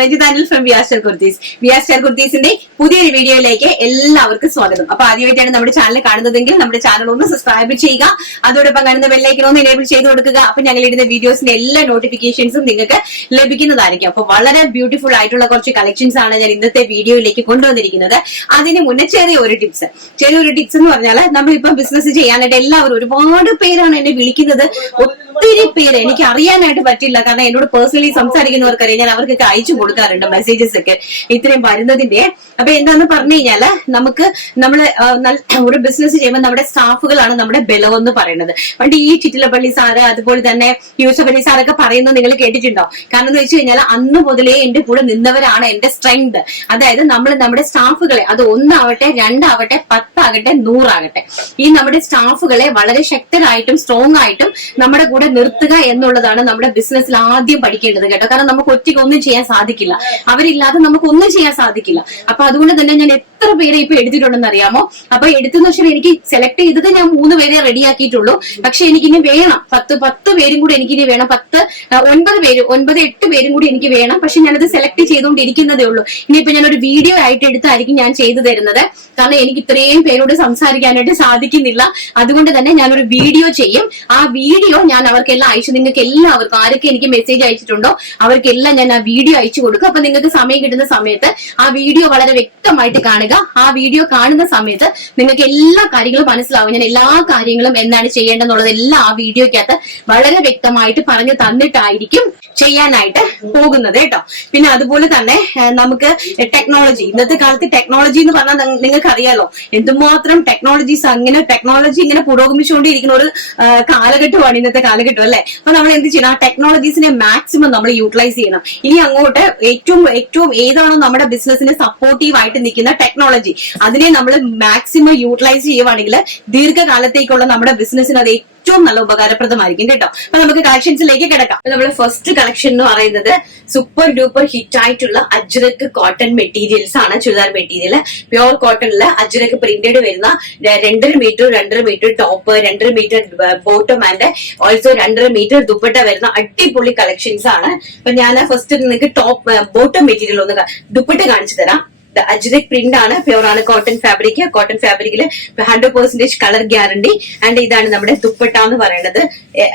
Ranjith Anil from V R style kurtis. V R style കുർത്തീസിന്റെ പുതിയൊരു വീഡിയോയിലേക്ക് എല്ലാവർക്കും സ്വാഗതം. അപ്പൊ ആദ്യമായിട്ടാണ് നമ്മുടെ ചാനൽ കാണുന്നതെങ്കിൽ നമ്മുടെ ചാനൽ ഒന്ന് സബ്സ്ക്രൈബ് ചെയ്യുക, അതോടൊപ്പം കാണുന്ന ബെല്ലൈക്കൺ ഒന്ന് എനേബിൾ ചെയ്ത് കൊടുക്കുക. അപ്പൊ ഞങ്ങൾ ഇടുന്ന വീഡിയോസിന്റെ എല്ലാ നോട്ടിഫിക്കേഷൻസും നിങ്ങൾക്ക് ലഭിക്കുന്നതായിരിക്കും. അപ്പൊ വളരെ ബ്യൂട്ടിഫുൾ ആയിട്ടുള്ള കുറച്ച് കളക്ഷൻസ് ആണ് ഞാൻ ഇന്നത്തെ വീഡിയോയിലേക്ക് കൊണ്ടുവന്നിരിക്കുന്നത്. അതിന് മുന്നേ ചെറിയൊരു ടിപ്സ് എന്ന് പറഞ്ഞാൽ നമ്മളിപ്പം ബിസിനസ് ചെയ്യാനായിട്ട് എല്ലാവരും ഒരുപാട് പേരാണ് എന്നെ വിളിക്കുന്നത്. ഒത്തിരി പേര് എനിക്ക് അറിയാനായിട്ട് പറ്റില്ല, കാരണം എന്നോട് പേഴ്സണലി സംസാരിക്കുന്നവർക്കറിയാം, ഞാൻ അവർക്കൊക്കെ അയച്ചു കൊടുക്കാറുണ്ട് മെസ്സേജസ് ഒക്കെ ഇത്രയും വരുന്നതിന്റെ. അപ്പൊ എന്താന്ന് പറഞ്ഞു കഴിഞ്ഞാല് നമ്മള് ഒരു ബിസിനസ് ചെയ്യുമ്പോൾ നമ്മുടെ സ്റ്റാഫുകളാണ് നമ്മുടെ ബലമെന്ന് പറയുന്നത്. പണ്ട് ഈ ചിറ്റിലപ്പള്ളി സാറ് അതുപോലെ തന്നെ യൂസഫ് അലി സാറൊക്കെ പറയുന്നത് നിങ്ങൾ കേട്ടിട്ടുണ്ടോ? കാരണം എന്ന് വെച്ച് കഴിഞ്ഞാൽ അന്ന് മുതലേ എന്റെ കൂടെ നിന്നവരാണ് എന്റെ സ്ട്രെങ്ത്. അതായത് നമ്മുടെ സ്റ്റാഫുകളെ, അത് 1 ആവട്ടെ 2 ആവട്ടെ 10 ആകട്ടെ 100 ആകട്ടെ, ഈ നമ്മുടെ സ്റ്റാഫുകളെ വളരെ ശക്തരായിട്ടും സ്ട്രോങ് ആയിട്ടും നമ്മുടെ കൂടെ നിർത്തുക എന്നുള്ളതാണ് നമ്മുടെ ബിസിനസ്സിൽ ആദ്യം പഠിക്കേണ്ടത് കേട്ടോ. കാരണം നമുക്ക് ഒറ്റയ്ക്ക് ഒന്നും ചെയ്യാൻ സാധിക്കില്ല, അവരില്ലാതെ നമുക്ക് ഒന്നും ചെയ്യാൻ സാധിക്കില്ല. അപ്പൊ അതുകൊണ്ട് തന്നെ ഞാൻ എത്ര പേരെ ഇപ്പൊ എടുത്തിട്ടുണ്ടെന്ന് അറിയാമോ? അപ്പൊ എടുത്തെന്ന് വെച്ചാൽ എനിക്ക് സെലക്ട് ചെയ്തത് ഞാൻ 3 പേരെ റെഡിയാക്കിയിട്ടുള്ളൂ. പക്ഷെ എനിക്കിനി വേണം 10 പേരും കൂടി എനിക്കിനി വേണം. 9-8 പേരും കൂടി എനിക്ക് വേണം. പക്ഷെ ഞാനത് സെലക്ട് ചെയ്തുകൊണ്ടിരിക്കുന്നതേ ഉള്ളൂ. ഇനിയിപ്പോ ഞാനൊരു വീഡിയോ ആയിട്ട് എടുത്തായിരിക്കും ഞാൻ ചെയ്തു തരുന്നത്, കാരണം എനിക്ക് ഇത്രയും പേരോട് സംസാരിക്കാനായിട്ട് സാധിക്കുന്നില്ല. അതുകൊണ്ട് തന്നെ ഞാനൊരു വീഡിയോ ചെയ്യും. ആ വീഡിയോ ഞാൻ അവർക്കെല്ലാം അയച്ചു, നിങ്ങൾക്ക് എല്ലാവർക്കും ആരൊക്കെ എനിക്ക് മെസ്സേജ് അയച്ചിട്ടുണ്ടോ അവർക്കെല്ലാം ഞാൻ ആ വീഡിയോ അയച്ചു കൊടുക്കും. അപ്പൊ നിങ്ങൾക്ക് സമയം കിട്ടുന്ന സമയത്ത് ആ വീഡിയോ വളരെ വ്യക്തമായിട്ട് കാണുക. ആ വീഡിയോ കാണുന്ന സമയത്ത് നിങ്ങൾക്ക് എല്ലാ കാര്യങ്ങളും മനസ്സിലാവും. ഞാൻ എല്ലാ കാര്യങ്ങളും എന്താണ് ചെയ്യേണ്ടതെന്നുള്ളത് എല്ലാം ആ വീഡിയോക്കകത്ത് വളരെ വ്യക്തമായിട്ട് പറഞ്ഞു തന്നിട്ടായിരിക്കും ചെയ്യാനായിട്ട് പോകുന്നത് കേട്ടോ. പിന്നെ അതുപോലെ തന്നെ നമുക്ക് ടെക്നോളജി, ഇന്നത്തെ കാലത്ത് ടെക്നോളജി എന്ന് പറഞ്ഞാൽ നിങ്ങൾക്ക് അറിയാലോ എന്തുമാത്രം ടെക്നോളജി ഇങ്ങനെ പുരോഗമിച്ചുകൊണ്ടിരിക്കുന്ന ഒരു കാലഘട്ടമാണ് ഇന്നത്തെ കാലഘട്ടം അല്ലെ. അപ്പൊ നമ്മൾ എന്ത് ചെയ്യണം? ആ ടെക്നോളജീസിനെ മാക്സിമം നമ്മൾ യൂട്ടിലൈസ് ചെയ്യണം. ഇനി അങ്ങോട്ട് ഏറ്റവും ഏതാണോ നമ്മുടെ ബിസിനസിന് സപ്പോർട്ടീവ് ആയിട്ട് നിൽക്കുന്ന ടെക്നോളജി, അതിനെ നമ്മൾ മാക്സിമം യൂട്ടിലൈസ് ചെയ്യുവാണെങ്കിൽ ദീർഘകാലത്തേക്കുള്ള നമ്മുടെ ബിസിനസിന് അത് ഏറ്റവും നല്ല ഉപകാരപ്രദമായിരിക്കും കേട്ടോ. അപ്പൊ നമുക്ക് കളക്ഷൻസിലേക്ക് കിടക്കാം. നമ്മുടെ ഫസ്റ്റ് കളക്ഷൻ എന്ന് പറയുന്നത് സൂപ്പർ ഡൂപ്പർ ഹിറ്റ് ആയിട്ടുള്ള അജ്രക് കോട്ടൺ മെറ്റീരിയൽസ് ആണ്. ചുരിദാർ മെറ്റീരിയൽ പ്യോർ കോട്ടണില് അജ്രക് പ്രിന്റഡ് വരുന്ന 2.5 metre top, 2.5 metre bottom and also 2.5 metre dupatta വരുന്ന അടിപൊളി കളക്ഷൻസ് ആണ്. അപ്പൊ ഞാൻ ഫസ്റ്റ് നിങ്ങൾക്ക് ടോപ്പ് ബോട്ടം മെറ്റീരിയൽ ഒന്ന് ദുപ്പട്ട കാണിച്ചു തരാം. അജ്രക് പ്രിന്റ് ആണ്, പ്യോർ ആണ്, കോട്ടൺ ഫാബ്രിക്. കോട്ടൺ ഫാബ്രിക്കില് 100% കളർ ഗ്യാരണ്ടി. ആൻഡ് ഇതാണ് നമ്മുടെ ദുപ്പട്ട എന്ന് പറയുന്നത്.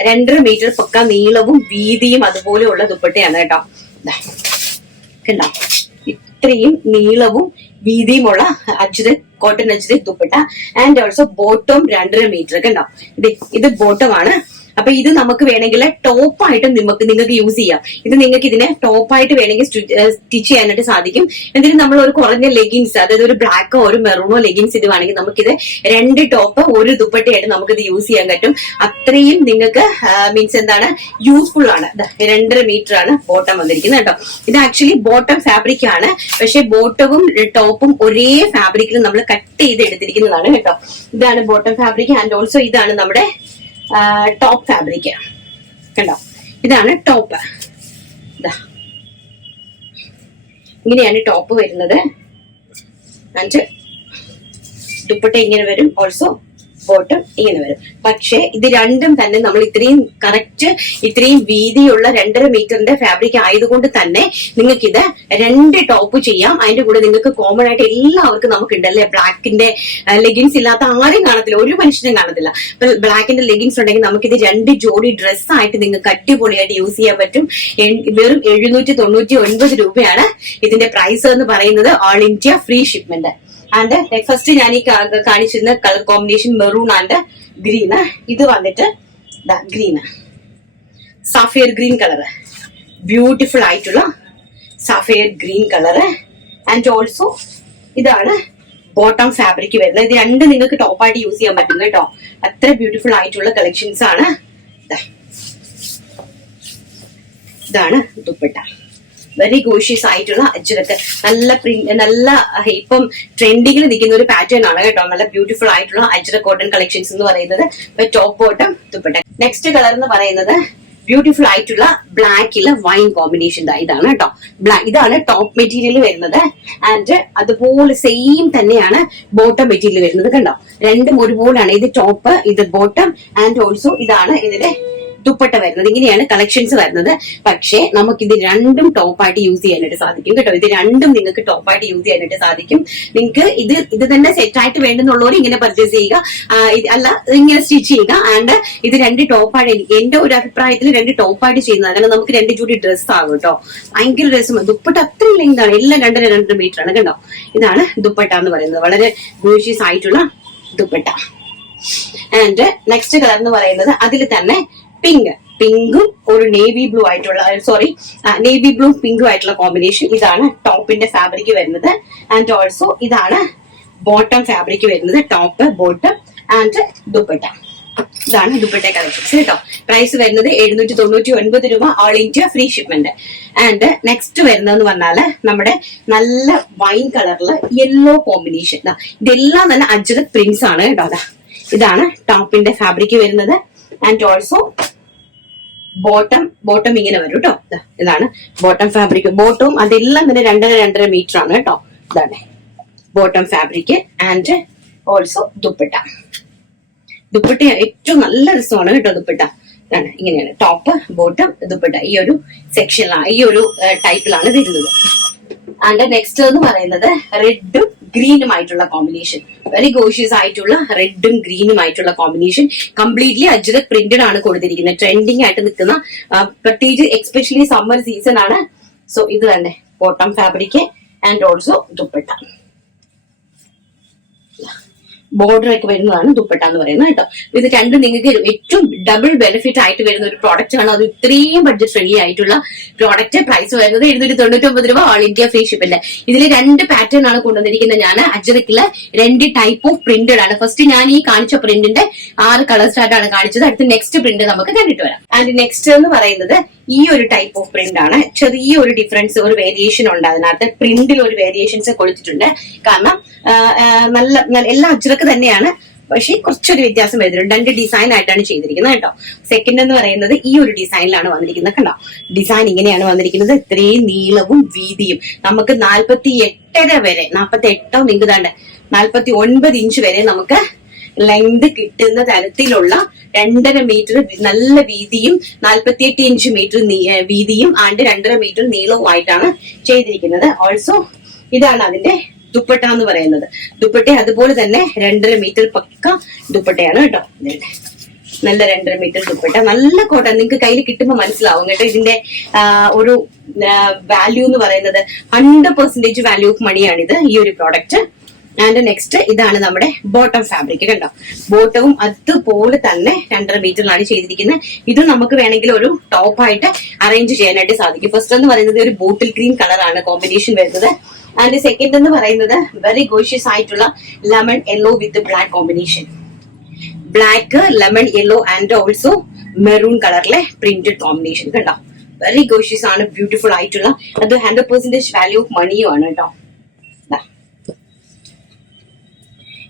2.5 മീറ്റർ പക്ക നീളവും വീതിയും അതുപോലെയുള്ള ദുപ്പട്ടയാണ് കേട്ടോ. കണ്ടോ, ഇത്രയും നീളവും വീതിയുമുള്ള cotton ajrak dupatta. And also bottom 2.5 metre. കണ്ടോ, ഇത് ബോട്ടം ആണ്. അപ്പൊ ഇത് നമുക്ക് വേണമെങ്കിൽ ടോപ്പായിട്ട് നിങ്ങൾക്ക് യൂസ് ചെയ്യാം. ഇത് നിങ്ങൾക്ക് ഇതിനെ ടോപ്പായിട്ട് വേണമെങ്കിൽ സ്റ്റിച്ച് ചെയ്യാനായിട്ട് സാധിക്കും. എന്നിട്ട് നമ്മൾ ഒരു കുറഞ്ഞ ലെഗിൻസ്, അതായത് ഒരു ബ്ലാക്കോ ഒരു മെറൂണോ ലെഗിൻസ് ഇടുവാണെങ്കിൽ നമുക്കിത് 2 ടോപ്പ് 1 ദുപ്പട്ടയായിട്ട് നമുക്കിത് യൂസ് ചെയ്യാൻ പറ്റും. അത്രയും നിങ്ങൾക്ക് മീൻസ് എന്താണ് യൂസ്ഫുൾ ആണ്. 2.5 മീറ്റർ ആണ് ബോട്ടം വന്നിരിക്കുന്നത് കേട്ടോ. ഇത് ആക്ച്വലി ബോട്ടം ഫാബ്രിക് ആണ്, പക്ഷെ ബോട്ടവും ടോപ്പും ഒരേ ഫാബ്രിക്കിൽ നമ്മൾ കട്ട് ചെയ്ത് എടുത്തിരിക്കുന്നതാണ് കേട്ടോ. ഇതാണ് ബോട്ടം ഫാബ്രിക്. ആൻഡ് ഓൾസോ ഇതാണ് നമ്മുടെ ടോപ്പ് ഫാബ്രിക്. കണ്ടോ, ഇതാണ് ടോപ്പ്. ഇങ്ങനെയാണ് ടോപ്പ് വരുന്നത്. ആൻഡ് ദുപ്പട്ട ഇങ്ങനെ വരും, ഓൾസോ ബോട്ടം ഇങ്ങനെ വരും. പക്ഷെ ഇത് രണ്ടും തന്നെ നമ്മൾ ഇത്രയും വീതിയുള്ള 2.5 മീറ്ററിന്റെ ഫാബ്രിക് ആയതുകൊണ്ട് തന്നെ നിങ്ങൾക്കിത് 2 ടോപ്പ് ചെയ്യാം. അതിന്റെ കൂടെ നിങ്ങൾക്ക് കോമൺ ആയിട്ട് എല്ലാവർക്കും നമുക്ക് ഉണ്ടല്ലേ ബ്ലാക്കിന്റെ ലെഗിൻസ് ഇല്ലാത്ത ആരും കാണത്തില്ല, ഒരു മനുഷ്യനും കാണത്തില്ല. അപ്പൊ ബ്ലാക്കിന്റെ ലെഗിൻസ് ഉണ്ടെങ്കിൽ നമുക്കിത് 2 ജോഡി ഡ്രസ് ആയിട്ട് നിങ്ങൾക്ക് അടിപൊളിയായിട്ട് യൂസ് ചെയ്യാൻ പറ്റും. വെറും 799 രൂപയാണ് ഇതിന്റെ പ്രൈസ് എന്ന് പറയുന്നത്. All India free shipment. And first ഞാൻ ഈ കാണിച്ചിരുന്ന colour combination maroon and green. ഇത് വന്നിട്ട് ഗ്രീന്, സാഫിയർ ഗ്രീൻ കളറ്, ബ്യൂട്ടിഫുൾ ആയിട്ടുള്ള സാഫിയർ ഗ്രീൻ കളറ്. ആൻഡ് ഓൾസോ ഇതാണ് ബോട്ടം ഫാബ്രിക് വരുന്നത്. ഇത് രണ്ടും നിങ്ങൾക്ക് ടോപ്പായിട്ട് യൂസ് ചെയ്യാൻ പറ്റും കേട്ടോ. അത്ര ബ്യൂട്ടിഫുൾ ആയിട്ടുള്ള കളക്ഷൻസ് ആണ്. ഇതാണ് ദുപ്പട്ട. വെരി ഗോഷ്യസ് ആയിട്ടുള്ള അജ്രക്, നല്ല ഇപ്പം ട്രെൻഡിങ്ങിൽ നിൽക്കുന്ന ഒരു പാറ്റേൺ ആണ് കേട്ടോ. നല്ല ബ്യൂട്ടിഫുൾ ആയിട്ടുള്ള അജ്രക് കോട്ടൺ കളക്ഷൻസ് എന്ന് പറയുന്നത്. Top bottom dupatta. Next colour എന്ന് പറയുന്നത് ബ്യൂട്ടിഫുൾ ആയിട്ടുള്ള ബ്ലാക്കില് വൈൻ കോമ്പിനേഷൻ. ഇതാണ് കേട്ടോ, ഇതാണ് ടോപ്പ് മെറ്റീരിയൽ വരുന്നത്. ആൻഡ് അതുപോലെ സെയിം തന്നെയാണ് ബോട്ടം മെറ്റീരിയൽ വരുന്നത്. കണ്ടോ, രണ്ടും ഒരുപോലെയാണ്. ഇത് ടോപ്പ്, ഇത് ബോട്ടം. ആൻഡ് ഓൾസോ ഇതാണ് ഇതിന്റെ ദുപ്പട്ട വരുന്നത്. ഇങ്ങനെയാണ് കളക്ഷൻസ് വരുന്നത്. പക്ഷേ നമുക്കിത് രണ്ടും ടോപ്പായിട്ട് യൂസ് ചെയ്യാനായിട്ട് സാധിക്കും കേട്ടോ. ഇത് രണ്ടും നിങ്ങൾക്ക് ടോപ്പായിട്ട് യൂസ് ചെയ്യാനായിട്ട് സാധിക്കും. നിങ്ങൾക്ക് ഇത് തന്നെ സെറ്റായിട്ട് വേണ്ടുന്നുള്ളവർ ഇങ്ങനെ പർച്ചേസ് ചെയ്യുക, അല്ല ഇങ്ങനെ സ്റ്റിച്ച് ചെയ്യുക. ആൻഡ് ഇത് രണ്ട് ടോപ്പായിട്ട് എന്റെ ഒരു അഭിപ്രായത്തിൽ രണ്ട് ടോപ്പായിട്ട് ചെയ്യുന്നതാണ്. കാരണം നമുക്ക് രണ്ട് ജോഡി ഡ്രസ് ആകും കേട്ടോ. ഭയങ്കര രസം. ദുപ്പട്ട അത്രയും ലെങ്ത് ആണ്, എല്ലാം 2.5 മീറ്റർ ആണ് കണ്ടോ. ഇതാണ് ദുപ്പട്ട എന്ന് പറയുന്നത്. വളരെ ഗോഷ്യസ് ആയിട്ടുള്ള ദുപ്പട്ട. ആൻഡ് നെക്സ്റ്റ് കളർ എന്ന് പറയുന്നത് അതിൽ തന്നെ പിങ്കും ഒരു നേവി ബ്ലൂ ആയിട്ടുള്ള നേവി ബ്ലൂ പിങ്കും ആയിട്ടുള്ള കോമ്പിനേഷൻ. ഇതാണ് ടോപ്പിന്റെ ഫാബ്രിക് വരുന്നത്. ആൻഡ് ഓൾസോ ഇതാണ് ബോട്ടം ഫാബ്രിക് വരുന്നത്. Top, bottom and dupatta. ഇതാണ് ദുപ്പട്ട കളക്ഷൻസ് കേട്ടോ. പ്രൈസ് വരുന്നത് 799 രൂപ, all India free shipment. And next വരുന്നതെന്ന് പറഞ്ഞാല് നമ്മുടെ നല്ല വൈൻ കളറില് യെല്ലോ കോമ്പിനേഷൻ. ഇതെല്ലാം തന്നെ അജ്രക് പ്രിന്റ്സ് ആണ് കേട്ടോ. ഇതാണ് ടോപ്പിന്റെ ഫാബ്രിക് വരുന്നത്. ആൻഡ് ഓൾസോ ബോട്ടം ഇങ്ങനെ വരും കേട്ടോ. ഇതാണ് ബോട്ടം ഫാബ്രിക്. ബോട്ടവും അതെല്ലാം തന്നെ 2.5 മീറ്റർ ആണ് കേട്ടോ. ഇതാണ് bottom fabric. And also dupatta ഏറ്റവും നല്ല രസമാണ് കേട്ടോ. ദുപ്പട്ട ഇതാണ്, ഇങ്ങനെയാണ് ടോപ്പ്, ബോട്ടം, ദുപ്പട്ട. ഈ ഒരു സെക്ഷനിലാണ്, ഈ ഒരു ടൈപ്പിലാണ് വരുന്നത്. ആൻഡ് നെക്സ്റ്റ് എന്ന് പറയുന്നത് റെഡും ഗ്രീനും ആയിട്ടുള്ള കോമ്പിനേഷൻ. വെരി ഗോഷ്യസ് ആയിട്ടുള്ള റെഡും ഗ്രീനും ആയിട്ടുള്ള കോമ്പിനേഷൻ. കംപ്ലീറ്റ്ലി അജ്രക് പ്രിന്റഡ് ആണ് കൊടുത്തിരിക്കുന്നത്. ട്രെൻഡിങ് ആയിട്ട് നിൽക്കുന്ന, പ്രത്യേകിച്ച് എക്സ്പെഷ്യലി സമ്മർ സീസൺ ആണ്. സോ ഇത് തന്നെ bottom fabric and also dupatta. Border ഒക്കെ വരുന്നതാണ് ദുപ്പട്ട എന്ന് പറയുന്നത് കേട്ടോ. ഇത് രണ്ടും നിങ്ങൾക്ക് ഏറ്റവും ഡബിൾ ബെനിഫിറ്റ് ആയിട്ട് വരുന്ന ഒരു പ്രോഡക്റ്റ് ആണ്. അത് ഇത്രയും ബഡ്ജറ്റ് ഫ്രണ്ട്ലി ആയിട്ടുള്ള പ്രോഡക്റ്റ്. പ്രൈസ് വരുന്നത് 799 രൂപ, ഓൾ ഇന്ത്യ ഫ്രീ ഷിപ്പിന്റെ. ഇതിൽ 2 പാറ്റേൺ ആണ് കൊണ്ടുവന്നിരിക്കുന്നത്. ഞാൻ അജ്രക്കില് 2 ടൈപ്പ് ഓഫ് പ്രിന്റഡ് ആണ്. ഫസ്റ്റ് ഞാൻ ഈ കാണിച്ച പ്രിന്റിന്റെ 6 കളർ സ്റ്റാർട്ട് ആണ് കാണിച്ചത്. അടുത്ത നെക്സ്റ്റ് പ്രിന്റ് നമുക്ക് കണ്ടിട്ട് വരാം. ആൻഡ് നെക്സ്റ്റ് എന്ന് പറയുന്നത് ഈ ഒരു ടൈപ്പ് ഓഫ് പ്രിന്റ് ആണ്. ചെറിയൊരു ഡിഫറൻസ്, ഒരു വേരിയേഷൻ ഉണ്ട് അതിനകത്ത്. പ്രിന്റിൽ ഒരു വേരിയേഷൻസ് കൊടുത്തിട്ടുണ്ട്. കാരണം നല്ല എല്ലാ അജ്രക്ക് തന്നെയാണ്, പക്ഷെ കുറച്ചൊരു വ്യത്യാസം വരുന്നുണ്ട്. 2 ഡിസൈൻ ആയിട്ടാണ് ചെയ്തിരിക്കുന്നത് കേട്ടോ. സെക്കൻഡ് എന്ന് പറയുന്നത് ഈ ഒരു ഡിസൈനിലാണ് വന്നിരിക്കുന്നത് കണ്ടോ. ഡിസൈൻ ഇങ്ങനെയാണ് വന്നിരിക്കുന്നത്. ഇത്രയും നീളവും വീതിയും നമുക്ക് 48 വരെ, 48 നിങ്ങൾക്ക് താണ്ട് 49 ഇഞ്ച് വരെ നമുക്ക് ലെങ്ത് കിട്ടുന്ന തരത്തിലുള്ള 2.5 മീറ്റർ നല്ല വീതിയും 48 ഇഞ്ച് മീറ്റർ വീതിയും ആൻഡ് 2.5 മീറ്റർ നീളവും ആയിട്ടാണ് ചെയ്തിരിക്കുന്നത്. ഓൾസോ ഇതാണ് അതിന്റെ ദുപ്പട്ട എന്ന് പറയുന്നത്. ദുപ്പട്ട അതുപോലെ തന്നെ 2.5 മീറ്റർ പക്ക ദുപ്പട്ടയാണ് കേട്ടോ. നല്ല 2.5 മീറ്റർ ദുപ്പട്ട, നല്ല കോട്ടൺ. നിങ്ങൾക്ക് കയ്യിൽ കിട്ടുമ്പോൾ മനസ്സിലാവും കേട്ടോ. ഇതിന്റെ ഒരു വാല്യൂ എന്ന് പറയുന്നത് 100% വാല്യൂ ഓഫ് മണിയാണിത് ഈ ഒരു പ്രോഡക്റ്റ്. ആൻഡ് നെക്സ്റ്റ് ഇതാണ് നമ്മുടെ ബോട്ടം ഫാബ്രിക് കണ്ടോ. ബോട്ടവും അതുപോലെ തന്നെ 2.5 മീറ്ററിലാണ് ചെയ്തിരിക്കുന്നത്. ഇത് നമുക്ക് വേണമെങ്കിൽ ഒരു ടോപ്പായിട്ട് അറേഞ്ച് ചെയ്യാനായിട്ട് സാധിക്കും. ഫസ്റ്റ് എന്ന് പറയുന്നത് ഒരു ബോട്ടിൽ ഗ്രീൻ കളറാണ് കോമ്പിനേഷൻ വരുന്നത്. ആൻഡ് സെക്കൻഡ് എന്ന് പറയുന്നത് വെരി ഗോഷ്യസ് ആയിട്ടുള്ള lemon yellow with black combination. Black, lemon yellow and also maroon കളറിലെ പ്രിന്റഡ് കോമ്പിനേഷൻ കണ്ടോ. വെരി ഗോഷ്യസ് ആണ്, ബ്യൂട്ടിഫുൾ ആയിട്ടുള്ള. അത് 100% വാല്യൂ ഓഫ് മണിയും ആണ് കേട്ടോ.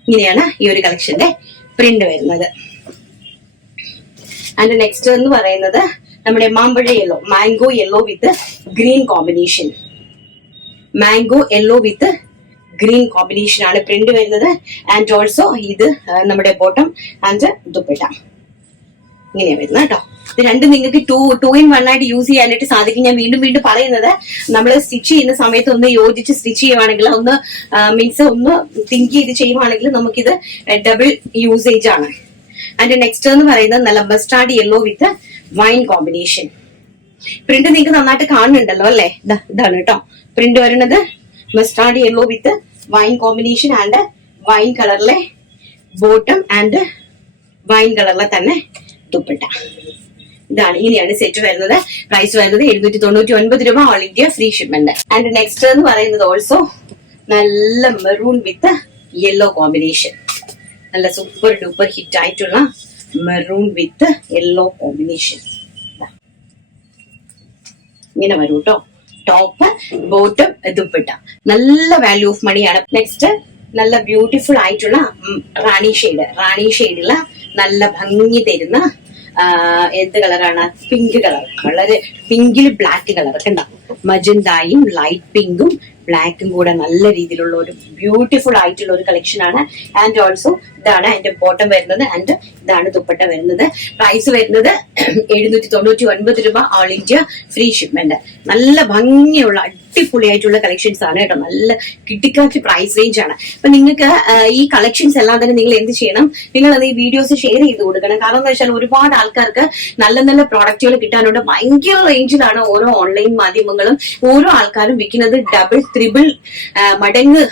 ഇങ്ങനെയാണ് ഈ ഒരു കളക്ഷന്റെ പ്രിന്റ് വരുന്നത്. ആൻഡ് നെക്സ്റ്റ് എന്ന് പറയുന്നത് നമ്മുടെ മാമ്പഴ യെല്ലോ, മാംഗോ യെല്ലോ വിത്ത് ഗ്രീൻ കോമ്പിനേഷൻ. മാംഗോ യെല്ലോ വിത്ത് ഗ്രീൻ കോമ്പിനേഷൻ ആണ് പ്രിന്റ് വരുന്നത്. ആൻഡ് ഓൾസോ ഇത് നമ്മുടെ ബോട്ടം ആൻഡ് ദുപ്പട്ട ഇങ്ങനെയാ വരുന്നത് കേട്ടോ. ഇത് രണ്ടും നിങ്ങൾക്ക് 2 in 1 ആയിട്ട് യൂസ് ചെയ്യാനായിട്ട് സാധിക്കും. ഞാൻ വീണ്ടും പറയുന്നത്, നമ്മൾ സ്റ്റിച്ച് ചെയ്യുന്ന സമയത്ത് ഒന്ന് യോജിച്ച് സ്റ്റിച്ച് ചെയ്യുവാണെങ്കിൽ, ഒന്ന് മീൻസ് ഒന്ന് തിങ്ക് ചെയ്ത് ചെയ്യുവാണെങ്കിൽ നമുക്കിത് ഡബിൾ യൂസേജ് ആണ്. ആൻഡ് നെക്സ്റ്റ് എന്ന് പറയുന്നത് നല്ല മസ്റ്റാർഡ് യെല്ലോ വിത്ത് വൈൻ കോമ്പിനേഷൻ. പ്രിന്റ് നിങ്ങൾക്ക് നന്നായിട്ട് കാണുന്നുണ്ടല്ലോ അല്ലെ. ഇതാണ് കേട്ടോ പ്രിന്റ് വരുന്നത്. Mustard yellow with wine combination and wine കളറിലെ ബോട്ടം ആൻഡ് വൈൻ കളറിലെ തന്നെ ദുപ്പട്ട. ഇതാണ്, ഇങ്ങനെയാണ് സെറ്റ് വരുന്നത്. പ്രൈസ് വരുന്നത് 799 രൂപ, all India free shipment. And next എന്ന് പറയുന്നത് ഓൾസോ നല്ല മെറൂൺ വിത്ത് യെല്ലോ കോമ്പിനേഷൻ. നല്ല സൂപ്പർ ഡൂപ്പർ ഹിറ്റ് ആയിട്ടുള്ള മെറൂൺ വിത്ത് യെല്ലോ കോമ്പിനേഷൻ. ഇങ്ങനെ വരും കേട്ടോ. Top, bottom, dupatta. നല്ല വാല്യൂ ഓഫ് മണിയാണ്. നെക്സ്റ്റ് നല്ല ബ്യൂട്ടിഫുൾ ആയിട്ടുള്ള റാണി ഷെയ്ഡുള്ള നല്ല ഭംഗി തരുന്ന എന്ത് കളറാണ്? Pink colour. വളരെ പിങ്കിൽ ബ്ലാക്ക് കളർ കണ്ടോ. മജന്തായും ലൈറ്റ് പിങ്കും ബ്ലാക്കും കൂടെ നല്ല രീതിയിലുള്ള ഒരു ബ്യൂട്ടിഫുൾ ആയിട്ടുള്ള ഒരു കളക്ഷൻ ആണ്. ആൻഡ് ഓൾസോ ഇതാണ് അതിന്റെ ബോട്ടം വരുന്നത് ആൻഡ് ഇതാണ് ദുപ്പട്ട വരുന്നത്. പ്രൈസ് വരുന്നത് 799 രൂപ, ഓൾ ഇന്ത്യ ഫ്രീ ഷിപ്മെന്റ്. നല്ല ഭംഗിയുള്ള അടിപൊളിയായിട്ടുള്ള കളക്ഷൻസ് ആണ് കേട്ടോ. നല്ല കിട്ടിക്കാച്ച് പ്രൈസ് റേഞ്ച് ആണ്. അപ്പൊ നിങ്ങൾക്ക് ഈ കളക്ഷൻസ് എല്ലാം തന്നെ നിങ്ങൾ എന്ത് ചെയ്യണം, നിങ്ങൾ അത് ഈ വീഡിയോസ് ഷെയർ ചെയ്ത് കൊടുക്കണം. കാരണം എന്താ വെച്ചാൽ ഒരുപാട് ആൾക്കാർക്ക് നല്ല നല്ല പ്രോഡക്റ്റുകൾ കിട്ടാനുണ്ട്. ഭയങ്കര റേഞ്ചിലാണ് ഓരോ ഓൺലൈൻ മാധ്യമങ്ങളും ഓരോ ആൾക്കാരും വിൽക്കുന്നത്. ഡബിൾ ത്രിബിൾ മടങ്ങ്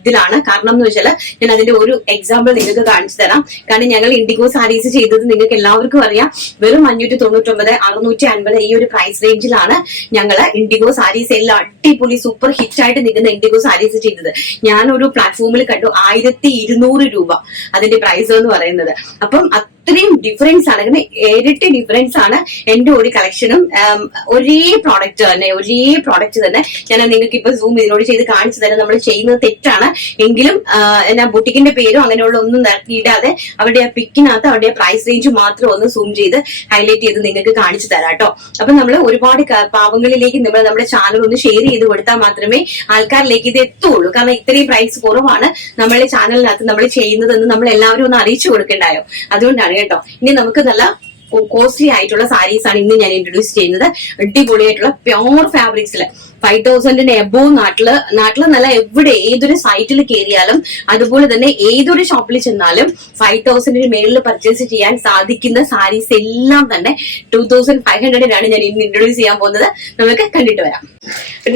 ഇതിലാണ്. കാരണം എന്ന് വെച്ചാൽ ഞാൻ അതിന്റെ ഒരു എക്സാമ്പിൾ നിങ്ങൾക്ക് കാണിച്ചു തരാം. കാരണം ഞങ്ങൾ ഇൻഡിഗോ സാരീസ് ചെയ്തത് നിങ്ങൾക്ക് എല്ലാവർക്കും അറിയാം. വെറും 599, 650 ഈ ഒരു പ്രൈസ് റേഞ്ചിലാണ് ഞങ്ങൾ ഇൻഡിഗോ സാരീസ് എല്ലാം അടിപൊളി സൂപ്പർ ഹിറ്റ് ആയിട്ട് നിൽക്കുന്ന ഇൻഡിഗോ സാരീസ് ചെയ്തത്. ഞാൻ ഒരു പ്ലാറ്റ്ഫോമിൽ കണ്ടു 1200 രൂപ അതിന്റെ പ്രൈസ് എന്ന് പറയുന്നത്. അപ്പം അത്രയും ഡിഫറൻസ് ആണ്, അങ്ങനെ ഇരട്ടി ഡിഫറൻസ് ആണ് എന്റെ ഒരു കളക്ഷനും. ഒരേ പ്രോഡക്റ്റ് തന്നെ ഞാൻ നിങ്ങൾക്ക് ഇപ്പൊ സൂം ഇതിനോട് ചെയ്ത് കാണിച്ചു തരാം. നമ്മൾ ചെയ്യുന്നത് തെറ്റാണ് എങ്കിലും എന്നാ ബുട്ടിക്കിന്റെ പേരും അങ്ങനെയുള്ള ഒന്നും ഇടാതെ അവരുടെ ആ പിക്കിനകത്ത് അവരുടെ പ്രൈസ് റേഞ്ച് മാത്രം ഒന്ന് സൂം ചെയ്ത് ഹൈലൈറ്റ് ചെയ്ത് നിങ്ങൾക്ക് കാണിച്ചു തരാം കേട്ടോ. അപ്പൊ നമ്മൾ ഒരുപാട് പാവങ്ങളിലേക്ക് നമ്മുടെ ചാനൽ ഒന്ന് ഷെയർ ചെയ്ത് കൊടുത്താൽ മാത്രമേ ആൾക്കാരിലേക്ക് ഇത് എത്തുള്ളൂ. കാരണം ഇത്രയും പ്രൈസ് കുറവാണ് നമ്മുടെ ചാനലിനകത്ത് നമ്മൾ ചെയ്യുന്നതെന്ന് നമ്മൾ എല്ലാവരും ഒന്ന് അറിയിച്ചു കൊടുക്കണ്ടായോ. അതുകൊണ്ടാണ് കേട്ടോ. ഇനി നമുക്ക് നല്ല കോസ്റ്റ്ലി ആയിട്ടുള്ള സാരീസ് ആണ് ഇന്ന് ഞാൻ ഇൻട്രൊഡ്യൂസ് ചെയ്യുന്നത്. അടിപൊളിയായിട്ടുള്ള പ്യോർ ഫാബ്രിക്സില് 5000 എബോവ് നാട്ടില് നല്ല എവിടെ ഏതൊരു സൈറ്റിൽ കയറിയാലും അതുപോലെ തന്നെ ഏതൊരു ഷോപ്പിൽ ചെന്നാലും 5000 മേളിൽ പർച്ചേസ് ചെയ്യാൻ സാധിക്കുന്ന സാരീസ് എല്ലാം തന്നെ 2500 ഞാൻ ഇന്ന് ഇൻട്രൊഡ്യൂസ് ചെയ്യാൻ പോകുന്നത്. നമുക്ക് കണ്ടിട്ട് വരാം.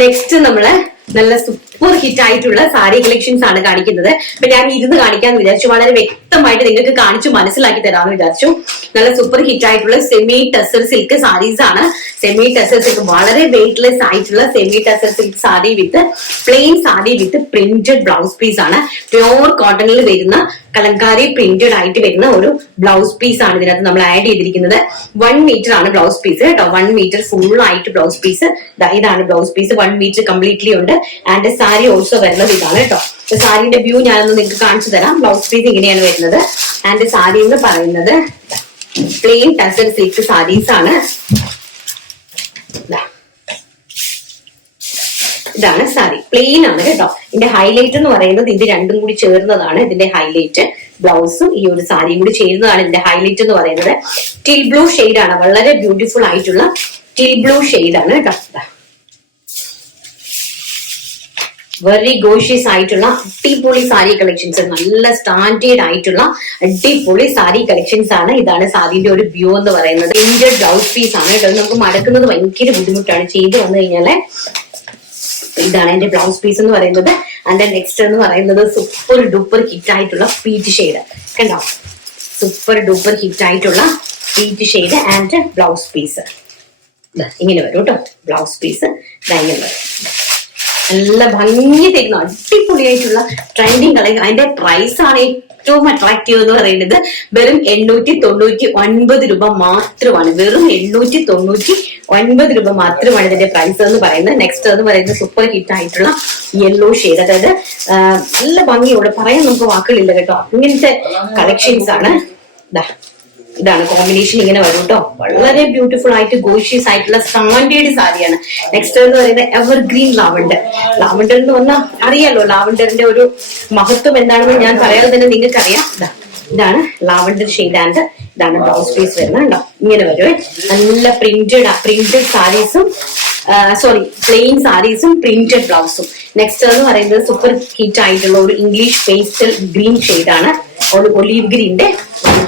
നെക്സ്റ്റ് നമ്മള് നല്ല സൂപ്പർ ഹിറ്റ് ആയിട്ടുള്ള സാരി കളക്ഷൻസ് ആണ് കാണിക്കുന്നത്. അപ്പൊ ഞാൻ ഇരുന്ന് കാണിക്കാന്ന് വിചാരിച്ചു, വളരെ വ്യക്തമായിട്ട് നിങ്ങൾക്ക് കാണിച്ചു മനസ്സിലാക്കി തരാമെന്ന് വിചാരിച്ചു. നല്ല സൂപ്പർ ഹിറ്റ് ആയിട്ടുള്ള സെമി ടസർ സിൽക്ക് സാരീസ് ആണ്. സെമി ടസർ സിൽക്ക് വളരെ വെയിറ്റ്ലെസ് ആയിട്ടുള്ള semi tussar silk sari with plain sari with printed blouse piece ആണ്. പ്യോർ കോട്ടണിൽ വരുന്ന കലങ്കാരി പ്രിന്റഡ് ആയിട്ട് വരുന്ന ഒരു ബ്ലൗസ് പീസ് ആണ് ഇതിനകത്ത് നമ്മൾ ആഡ് ചെയ്തിരിക്കുന്നത്. 1 മീറ്റർ ആണ് ബ്ലൗസ് പീസ് കേട്ടോ. 1 മീറ്റർ ഫുൾ ആയിട്ട് ബ്ലൗസ് പീസ്. ഇതാണ് ബ്ലൗസ് പീസ്. 1 മീറ്റർ കംപ്ലീറ്റ്ലി ഉണ്ട്. ആൻഡ് സാരി ഓൾസോ വരുന്നത് ഇതാണ് കേട്ടോ. സാരിന്റെ വ്യൂ ഞാനൊന്ന് നിങ്ങൾക്ക് കാണിച്ചു തരാം. ബ്ലൗസ് പീസ് ഇങ്ങനെയാണ് വരുന്നത്. ആൻഡ് സാരി എന്ന് പറയുന്നത് പ്ലെയിൻ ടസർ സിൽക്ക് സാരീസ് ആണ്. ഇതാണ് സാരി, പ്ലെയിൻ ആണ് കേട്ടോ. ഇതിന്റെ ഹൈലൈറ്റ് എന്ന് പറയുന്നത് ഇത് രണ്ടും കൂടി ചേർന്നതാണ് ഇതിന്റെ ഹൈലൈറ്റ്. ബ്ലൗസും ഈ ഒരു സാരിയും കൂടി ചേരുന്നതാണ് ഇതിന്റെ ഹൈലൈറ്റ് എന്ന് പറയുന്നത്. ടീൽ ബ്ലൂ ഷെയ്ഡ് ആണ്, വളരെ ബ്യൂട്ടിഫുൾ ആയിട്ടുള്ള ടീൽ ബ്ലൂ ഷെയ്ഡ് ആണ് കേട്ടോ. വെരി ഗോഷ്യസ് ആയിട്ടുള്ള അടിപൊളി സാരി കളക്ഷൻസ്, നല്ല സ്റ്റാൻഡേർഡ് ആയിട്ടുള്ള അടിപൊളി സാരി കളക്ഷൻസ് ആണ്. ഇതാണ് സാരിന്റെ ഒരു വ്യൂ എന്ന് പറയുന്നത്. പ്രിന്റഡ് ബ്ലൗസ് പീസ് ആണ് കേട്ടോ. നമുക്ക് മടക്കുന്നത് ഭയങ്കര ബുദ്ധിമുട്ടാണ് ചെയ്ത് വന്നു കഴിഞ്ഞാല്. ഇതാണ് എന്റെ ബ്ലൗസ് പീസ് എന്ന് പറയുന്നത്. ആൻഡ് നെക്സ്റ്റ് എന്ന് പറയുന്നത് സൂപ്പർ ഡൂപ്പർ ഹിറ്റ് ആയിട്ടുള്ള പീച്ച് ഷെയ്ഡ് കണ്ടോ. സൂപ്പർ ഡൂപ്പർ ഹിറ്റ് ആയിട്ടുള്ള peach shade and blouse piece ഇങ്ങനെ വരും കേട്ടോ. ബ്ലൗസ് പീസ് ഇങ്ങനെ വരും. നല്ല ഭംഗി തരുന്നു, അടിപൊളിയായിട്ടുള്ള ട്രെൻഡിങ് കളക്ഷൻ. അതിന്റെ പ്രൈസ് ആണ് ഏറ്റവും അട്രാക്റ്റീവ് എന്ന് പറയുന്നത്. വെറും 899 രൂപ മാത്രമാണ്. വെറും 899 രൂപ മാത്രമാണ് ഇതിന്റെ പ്രൈസ് എന്ന് പറയുന്നത്. നെക്സ്റ്റ് എന്ന് പറയുന്നത് സൂപ്പർ ഹിറ്റ് ആയിട്ടുള്ള യെല്ലോ ഷെയ്ഡ്. അതായത് നല്ല ഭംഗിയോടെ പറയാൻ നമുക്ക് വാക്കുകളില്ല കേട്ടോ. ഇങ്ങനത്തെ കളക്ഷൻസ് ആണ്. ഇതാണ് കോമ്പിനേഷൻ, ഇങ്ങനെ വരും കേട്ടോ. വളരെ ബ്യൂട്ടിഫുൾ ആയിട്ട് ഗോഷ്യസ് ആയിട്ടുള്ള സ്റ്റാൻഡേർഡ് സാരിയാണ്. നെക്സ്റ്റ് എന്ന് പറയുന്നത് എവർഗ്രീൻ ലാവണ്ടർ. ലാവണ്ടർ എന്ന് പറഞ്ഞാൽ അറിയാലോ ലാവണ്ടറിന്റെ ഒരു മഹത്വം എന്താണെന്ന് ഞാൻ പറയാതെ തന്നെ നിങ്ങൾക്ക് അറിയാം. ഇതാണ് ലാവണ്ടർ ഷെയ്ഡ് ആൻഡ് ഇതാണ് ബ്ലൗസ് പീസ് വരുന്നത് കേട്ടോ. ഇങ്ങനെ വരുവേ. നല്ല പ്രിന്റഡ് സാരീസും പ്ലെയിൻ സാരീസും പ്രിന്റഡ് ബ്ലൗസും. നെക്സ്റ്റ് എന്ന് പറയുന്നത് സൂപ്പർ ഹിറ്റ് ആയിട്ടുള്ള ഒരു ഇംഗ്ലീഷ് പേസ്റ്റൽ ഗ്രീൻ ഷെയ്ഡ് ആണ്. ഒലീവ് ഗ്രീന്റെ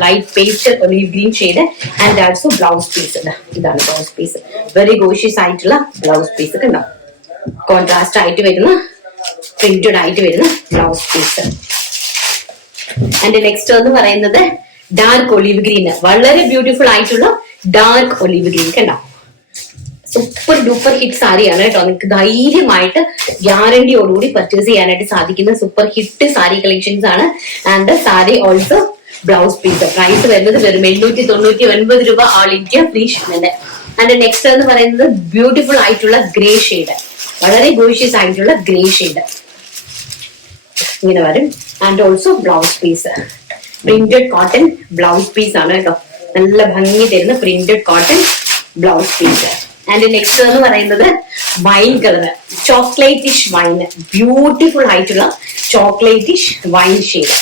light pastel olive green shade and also blouse piece. ഇതാണ് ബ്ലൗസ് പീസ്. വെരി ഗോഷ്യസ് ആയിട്ടുള്ള ബ്ലൗസ് പീസ് കണ്ടോ. കോൺട്രാസ്റ്റ് ആയിട്ട് വരുന്ന പ്രിന്റഡ് ആയിട്ട് വരുന്ന ബ്ലൗസ് പീസ്. ആൻഡ് നെക്സ്റ്റ് എന്ന് പറയുന്നത് ഡാർക്ക് ഒലീവ് ഗ്രീൻ. വളരെ ബ്യൂട്ടിഫുൾ ആയിട്ടുള്ള ഡാർക്ക് ഒലീവ് ഗ്രീൻ കണ്ടോ. സൂപ്പർ ഡൂപ്പർ ഹിറ്റ് സാരിയാണ് കേട്ടോ. നിങ്ങൾക്ക് ധൈര്യമായിട്ട് ഗ്യാരണ്ടിയോടുകൂടി പർച്ചേസ് ചെയ്യാനായിട്ട് സാധിക്കുന്ന സൂപ്പർ ഹിറ്റ് സാരി കളക്ഷൻസ് ആണ്. And sari also blouse piece. Price വരുന്നത് വെറും 899 രൂപ, all India free shipment. And next എന്ന് പറയുന്നത് ബ്യൂട്ടിഫുൾ ആയിട്ടുള്ള ഗ്രേ ഷെയ്ഡ്, വളരെ ഗോഷ്യസ് ആയിട്ടുള്ള ഗ്രേ ഷെയ്ഡ് ഇങ്ങനെ വരും. And also blouse piece printed cotton blouse piece ആണ് കേട്ടോ. നല്ല ഭംഗി തരുന്ന printed cotton blouse piece. And next എന്ന് പറയുന്നത് wine colour, chocolatish wine, beautiful ആയിട്ടുള്ള ചോക്ലേറ്റിഷ് വൈൻ ഷെയ്ഡ്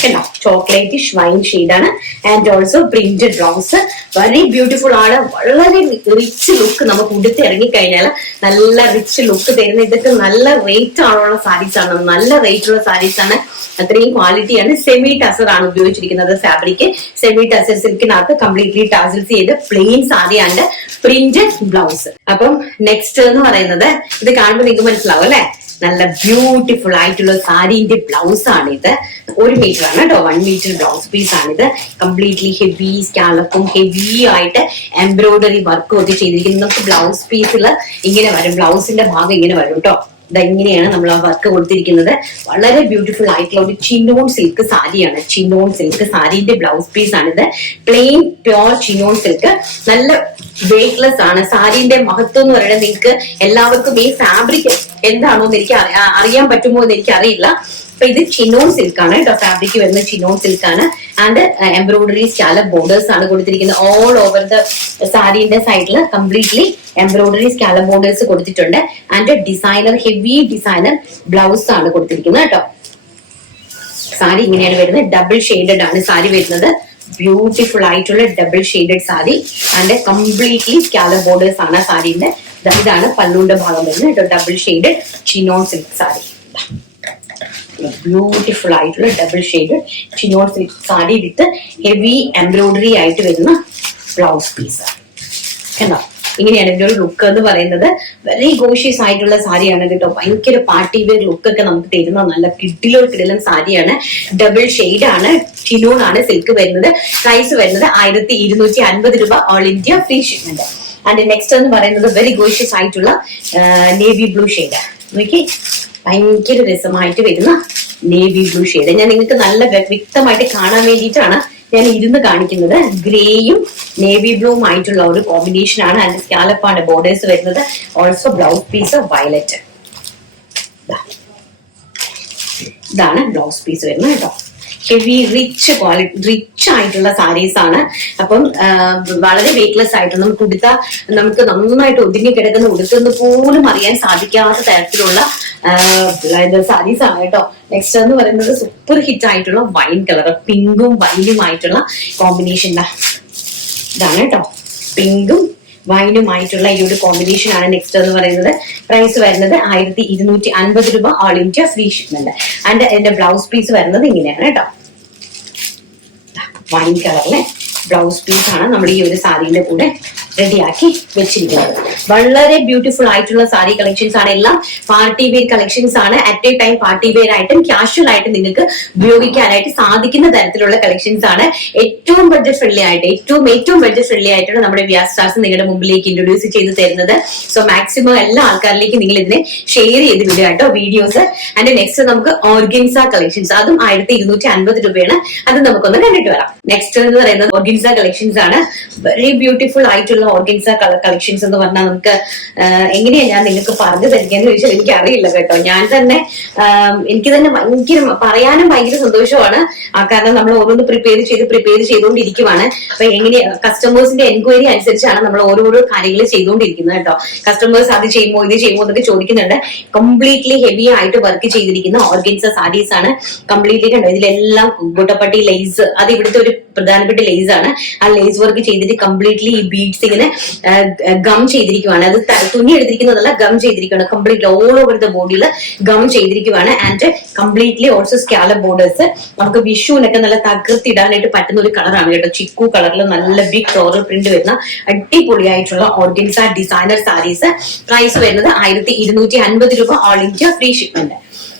കണ്ടോ, ചോക്ലേറ്റിഷ് വൈൻ ഷെയ്ഡാണ്. And also printed blouse, very beautiful ആണ്. വളരെ റിച്ച് ലുക്ക് നമുക്ക് ഉടുത്ത് ഇറങ്ങിക്കഴിഞ്ഞാൽ നല്ല റിച്ച് ലുക്ക് തരുന്ന, ഇതൊക്കെ നല്ല റേറ്റ് ആണുള്ള സാരീസ് ആണ്, നല്ല റേറ്റ് ഉള്ള സാരീസ് ആണ്. അത്രയും ക്വാളിറ്റിയാണ്. സെമി ടസർ ആണ് ഉപയോഗിച്ചിരിക്കുന്നത് ഫാബ്രിക്. സെമി ടസർ സിൽക്കിനകത്ത് കംപ്ലീറ്റ്ലി ടാസിൽസ് ചെയ്ത് plain sari and printed blouse. അപ്പം നെക്സ്റ്റ് എന്ന് പറയുന്നത്, ഇത് കാണുമ്പോൾ നിങ്ങൾക്ക് മനസ്സിലാവും അല്ലെ, നല്ല ബ്യൂട്ടിഫുൾ ആയിട്ടുള്ള സാരീന്റെ ബ്ലൗസ് ആണ് ഇത്. 1 മീറ്റർ ആണ് കേട്ടോ, 1 മീറ്റർ ബ്ലൗസ് പീസ് ആണ് ഇത്. കംപ്ലീറ്റ്ലി ഹെവി സ്കാലപ്പും ഹെവി ആയിട്ട് എംബ്രോയിഡറി വർക്കും ഒക്കെ ചെയ്തിരിക്കുന്നത്. നമുക്ക് ബ്ലൗസ് പീസിൽ ഇങ്ങനെ വരും, ബ്ലൗസിന്റെ ഭാഗം ഇങ്ങനെ വരും കേട്ടോ. ഇതെങ്ങനെയാണ് നമ്മൾ ആ വർക്ക് കൊടുത്തിരിക്കുന്നത്. വളരെ ബ്യൂട്ടിഫുൾ ആയിട്ടുള്ള ഒരു ചിനോൺ സിൽക്ക് സാരിയാണ്. ചിനോൺ സിൽക്ക് സാരിന്റെ ബ്ലൗസ് പീസ് ആണിത്. പ്ലെയിൻ പ്യോർ ചിനോൺ സിൽക്ക്, നല്ല വെയ്റ്റ്ലെസ് ആണ്. സാരിന്റെ മഹത്വം എന്ന് പറയുന്നത് നിങ്ങൾക്ക് എല്ലാവർക്കും ഈ ഫാബ്രിക് എന്താണോ എന്ന് എനിക്ക് അറിയാൻ പറ്റുമോ എന്ന് എനിക്ക് അറിയില്ല. അപ്പൊ ഇത് ചിനോൺ സിൽക്ക് ആണ് കേട്ടോ, ഫാബ്രിക് വരുന്ന ചിനോൺ സിൽക്ക് ആണ്. ആൻഡ് എംബ്രോയിഡറി സ്കാലപ്പ് ബോർഡേഴ്സ് ആണ് കൊടുത്തിരിക്കുന്നത്. ഓൾ ഓവർ ദ സാരിന്റെ സൈഡിൽ കംപ്ലീറ്റ്ലി എംബ്രോയിഡറി സ്കാലപ്പ് ബോർഡേഴ്സ് കൊടുത്തിട്ടുണ്ട്. And designer, heavy designer blouse ആണ് കൊടുത്തിരിക്കുന്നത് കേട്ടോ. സാരി ഇങ്ങനെയാണ് വരുന്നത്. ഡബിൾ ഷെയ്ഡഡ് ആണ് സാരി വരുന്നത്. ബ്യൂട്ടിഫുൾ ആയിട്ടുള്ള double shaded sari and completely scallop borders ആണ് സാരിന്റെ. ഇതാണ് പല്ലുവിന്റെ ഭാഗം വരുന്നത് കേട്ടോ. Double shaded chinon silk sari, beautiful ആയിട്ടുള്ള double shade chinon silk sari with heavy embroidery ആയിട്ട് വരുന്ന ബ്ലൗസ് പീസ് കണ്ടോ. ഇങ്ങനെയാണ് ഇതിന്റെ ഒരു ലുക്ക് എന്ന് പറയുന്നത്. വെരി ഗോഷ്യസ് ആയിട്ടുള്ള സാരിയാണ് കേട്ടോ. ഭയങ്കര പാർട്ടി വെയർ ലുക്ക് ഒക്കെ നമുക്ക് തരുന്ന നല്ല കിടിലൻ സാരിയാണ്. ഡബിൾ ഷെയ്ഡ് ആണ്, ചിനോൺ ആണ് സിൽക്ക് വരുന്നത്. പ്രൈസ് വരുന്നത് 1250 രൂപ, all India free shipment. And next എന്ന് പറയുന്നത് വെരി ഗോഷ്യസ് ആയിട്ടുള്ള നേവി ബ്ലൂ ഷെയ്ഡ്. നോക്കി, ഭയങ്കര രസമായിട്ട് വരുന്ന നേവി ബ്ലൂ ഷെയ്ഡ്. ഞാൻ നിങ്ങൾക്ക് നല്ല വ്യക്തമായിട്ട് കാണാൻ വേണ്ടിയിട്ടാണ് ഞാൻ ഇരുന്ന് കാണിക്കുന്നത്. ഗ്രേയും നേവി ബ്ലൂവും ആയിട്ടുള്ള ഒരു കോമ്പിനേഷൻ ആണ്. അതിന്റെ സ്കാലപ്പാണ് ബോർഡേഴ്സ് വരുന്നത്. Also blouse piece violet. ഇതാണ് ബ്ലൗസ് പീസ് വരുന്നത് കേട്ടോ. ഹെവി റിച്ച് ക്വാളിറ്റി, റിച്ച് ആയിട്ടുള്ള സാരീസ് ആണ്. അപ്പം വളരെ വെയ്റ്റ്ലെസ് ആയിട്ട് നമുക്ക് ഉടുത്താൽ നമുക്ക് നന്നായിട്ട് ഒതുങ്ങി കിടക്കുന്ന, ഉടുത്തെന്ന് പോലും അറിയാൻ സാധിക്കാത്ത തരത്തിലുള്ള സാരീസ് ആണ് കേട്ടോ. നെക്സ്റ്റ് എന്ന് പറയുന്നത് സൂപ്പർ ഹിറ്റ് ആയിട്ടുള്ള വൈൻ കളർ, പിങ്കും വൈനും ആയിട്ടുള്ള കോമ്പിനേഷൻ. ഇതാണ് കേട്ടോ, പിങ്കും വൈനുമായിട്ടുള്ള ഈ ഒരു കോമ്പിനേഷൻ ആണ് നെക്സ്റ്റ് എന്ന് പറയുന്നത്. പ്രൈസ് വരുന്നത് 1250 രൂപ, all India free shipment. And എന്റെ ബ്ലൗസ് പീസ് വരുന്നത് ഇങ്ങനെയാണ് കേട്ടോ. വൈൻ കളറിലെ ബ്ലൗസ് പീസ് ആണ് നമ്മൾ ഈ ഒരു സാരിയുടെ കൂടെ റെഡിയാക്കി വെച്ചിരിക്കുന്നത്. വളരെ ബ്യൂട്ടിഫുൾ ആയിട്ടുള്ള സാരി കളക്ഷൻസ് ആണ്. എല്ലാം പാർട്ടി വെയർ കളക്ഷൻസ് ആണ്. At a time party wear ആയിട്ടും കാഷ്വൽ ആയിട്ട് നിങ്ങൾക്ക് ഉപയോഗിക്കാനായിട്ട് സാധിക്കുന്ന തരത്തിലുള്ള കളക്ഷൻസ് ആണ്. ഏറ്റവും ബഡ്ജറ്റ് ഫ്രണ്ട്ലി ആയിട്ട്, ഏറ്റവും ബഡ്ജറ്റ് ഫ്രണ്ട്ലി ആയിട്ടാണ് നമ്മുടെ വ്യാ സ്റ്റാർസ് നിങ്ങളുടെ മുമ്പിലേക്ക് ഇൻട്രൊഡ്യൂസ് ചെയ്ത് തരുന്നത്. സോ മാക്സിമം എല്ലാ ആൾക്കാരിലേക്കും നിങ്ങൾ ഇതിനെ ഷെയർ ചെയ്ത് വിടുക കേട്ടോ വീഡിയോസ്. ആൻഡ് നെക്സ്റ്റ് നമുക്ക് ഓർഗൻസ കളക്ഷൻസ്, അതും 1250 രൂപയാണ്. അത് നമുക്കൊന്ന് കണ്ടിട്ട് വരാം. നെക്സ്റ്റ് എന്ന് പറയുന്നത് ഓർഗൻസ കളക്ഷൻസ് ആണ്. വെരി ബ്യൂട്ടിഫുൾ ആയിട്ടുള്ള ഓർഗൻസ കളക്ഷൻസ് എന്ന് പറഞ്ഞാൽ നമുക്ക് എങ്ങനെയാ ഞാൻ നിങ്ങൾക്ക് പറഞ്ഞു തരികയെന്ന് ചോദിച്ചാൽ എനിക്ക് അറിയില്ല കേട്ടോ. ഞാൻ തന്നെ എനിക്ക് തന്നെ ഭയങ്കര പറയാനും ഭയങ്കര സന്തോഷമാണ്. കാരണം നമ്മൾ ഓരോന്ന് പ്രിപ്പയർ ചെയ്തുകൊണ്ടിരിക്കുവാണ്. അപ്പൊ എങ്ങനെ കസ്റ്റമേഴ്സിന്റെ എൻക്വയറി അനുസരിച്ചാണ് നമ്മൾ ഓരോരോ കാര്യങ്ങൾ ചെയ്തുകൊണ്ടിരിക്കുന്നത് കേട്ടോ. കസ്റ്റമേഴ്സ് അത് ചെയ്യുമോ ഇത് ചെയ്യുമോ എന്നൊക്കെ ചോദിക്കുന്നുണ്ട്. കംപ്ലീറ്റ്ലി ഹെവി ആയിട്ട് വർക്ക് ചെയ്തിരിക്കുന്ന ഓർഗൻസ സാരീസ് ആണ്. കംപ്ലീറ്റ്ലി കണ്ടോ, ഇതിലെല്ലാം ഗുട്ടപ്പട്ടി ലേസ്, അത് ഇവിടുത്തെ ഒരു പ്രധാനപ്പെട്ട ലേസ് ആണ്. ആ ലേസ് വർക്ക് ചെയ്തിട്ട് കംപ്ലീറ്റ്ലി ഈ ബീഡ്സ് ഇങ്ങനെ ഗം ചെയ്തിരിക്കുവാണ്. അത് തുന്നി എടുത്തിരിക്കുന്നതല്ല, ഗം ചെയ്തിരിക്കുകയാണ്. കംപ്ലീറ്റ്ലി ഓൾ ഓവർ ദ ബോഡിയിൽ ഗം ചെയ്തിരിക്കുവാണ്. And completely also scallop borders. നമുക്ക് വിഷുവിനൊക്കെ നല്ല തകർത്തിടാനായിട്ട് പറ്റുന്ന ഒരു കളറാണ് കേട്ടോ. ചിക്കു കളറിൽ നല്ല ബിഗ് ഫ്ലോറൽ പ്രിന്റ് വരുന്ന അടിപൊളിയായിട്ടുള്ള ഓർഗൻസ ഡിസൈനർ സാരീസ്. പ്രൈസ് വരുന്നത് 1250 രൂപ, all India free shipment.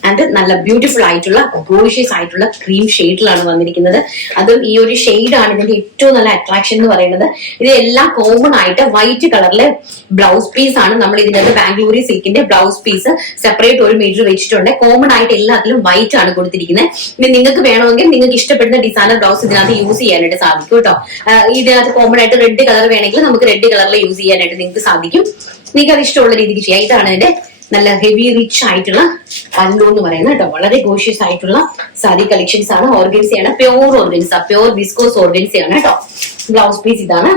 And നല്ല ബ്യൂട്ടിഫുൾ ആയിട്ടുള്ള ഗോഷ്യസ് ആയിട്ടുള്ള ക്രീം ഷെയ്ഡിലാണ് വന്നിരിക്കുന്നത്. അതും ഈ ഒരു ഷെയ്ഡാണ് ഇതിന്റെ ഏറ്റവും നല്ല അട്രാക്ഷൻ എന്ന് പറയുന്നത്. ഇത് എല്ലാം കോമൺ ആയിട്ട് വൈറ്റ് കളറിലെ ബ്ലൗസ് പീസ് ആണ്. നമ്മൾ ഇതിനകത്ത് ബാംഗ്ലൂരി സിൽക്കിന്റെ ബ്ലൗസ് പീസ് സെപ്പറേറ്റ് 1 മീറ്റർ വെച്ചിട്ടുണ്ട്. കോമൺ ആയിട്ട് എല്ലാത്തിലും വൈറ്റ് ആണ് കൊടുത്തിരിക്കുന്നത്. ഇനി നിങ്ങൾക്ക് വേണമെങ്കിൽ നിങ്ങൾക്ക് ഇഷ്ടപ്പെടുന്ന ഡിസൈനർ ബ്ലൗസ് ഇതിനകത്ത് യൂസ് ചെയ്യാനായിട്ട് സാധിക്കും കേട്ടോ. ഇതിനകത്ത് കോമൺ ആയിട്ട് റെഡ് കളർ വേണമെങ്കിൽ നമുക്ക് റെഡ് കളറിൽ യൂസ് ചെയ്യാനായിട്ട് നിങ്ങൾക്ക് സാധിക്കും. നിങ്ങൾക്ക് അത് ഇഷ്ടമുള്ള രീതിക്ക് ചെയ്യാം. ഇതാണ് ഇതിന്റെ നല്ല ഹെവി റിച്ച് ആയിട്ടുള്ള പല്ലു എന്ന് പറയുന്നത് കേട്ടോ. വളരെ ഗോഷ്യസ് ആയിട്ടുള്ള സാരി കളക്ഷൻസ് ആണ്. ഓർഗൻസയാണ്, പ്യോർ ഓർഗൻസ, പ്യോർ വിസ്കോസ് ഓർഗൻസയാണ് കേട്ടോ. ബ്ലൗസ് പീസ് ഇതാണ്.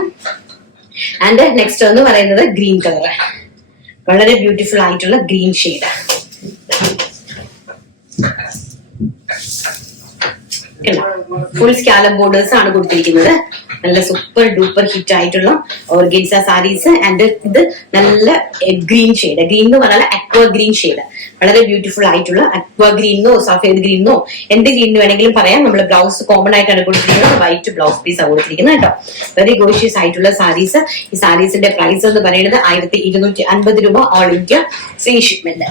ആൻഡ് നെക്സ്റ്റ് എന്ന് പറയുന്നത് ഗ്രീൻ കളർ, വളരെ ബ്യൂട്ടിഫുൾ ആയിട്ടുള്ള green shade. Full scallop borders ആണ് കൊടുത്തിരിക്കുന്നത്. നല്ല സൂപ്പർ ഡൂപ്പർ ഹിറ്റ് ആയിട്ടുള്ള ഓർഗൻസ സാരീസ്. ആൻഡ് ഇത് നല്ല ഗ്രീൻ ഷെയ്ഡ്, ഗ്രീൻ എന്ന് പറഞ്ഞാൽ അക്വ ഗ്രീൻ ഷെയ്ഡ്, വളരെ ബ്യൂട്ടിഫുൾ ആയിട്ടുള്ള അക്വ ഗ്രീനോ സഫേദ് ഗ്രീനോ എന്ത് ഗ്രീൻ വേണമെങ്കിലും പറയാം. നമ്മൾ ബ്ലൗസ് കോമൺ ആയിട്ടാണ് കൊടുത്തിരിക്കുന്നത്, വൈറ്റ് ബ്ലൗസ് പീസ് ആണ് കൊടുത്തിരിക്കുന്നത് കേട്ടോ. വെരി ഗോഷ്യസ് ആയിട്ടുള്ള സാരീസ്. ഈ സാരീസിന്റെ പ്രൈസ് എന്ന് പറയുന്നത് 1250 രൂപ, all India free shipment.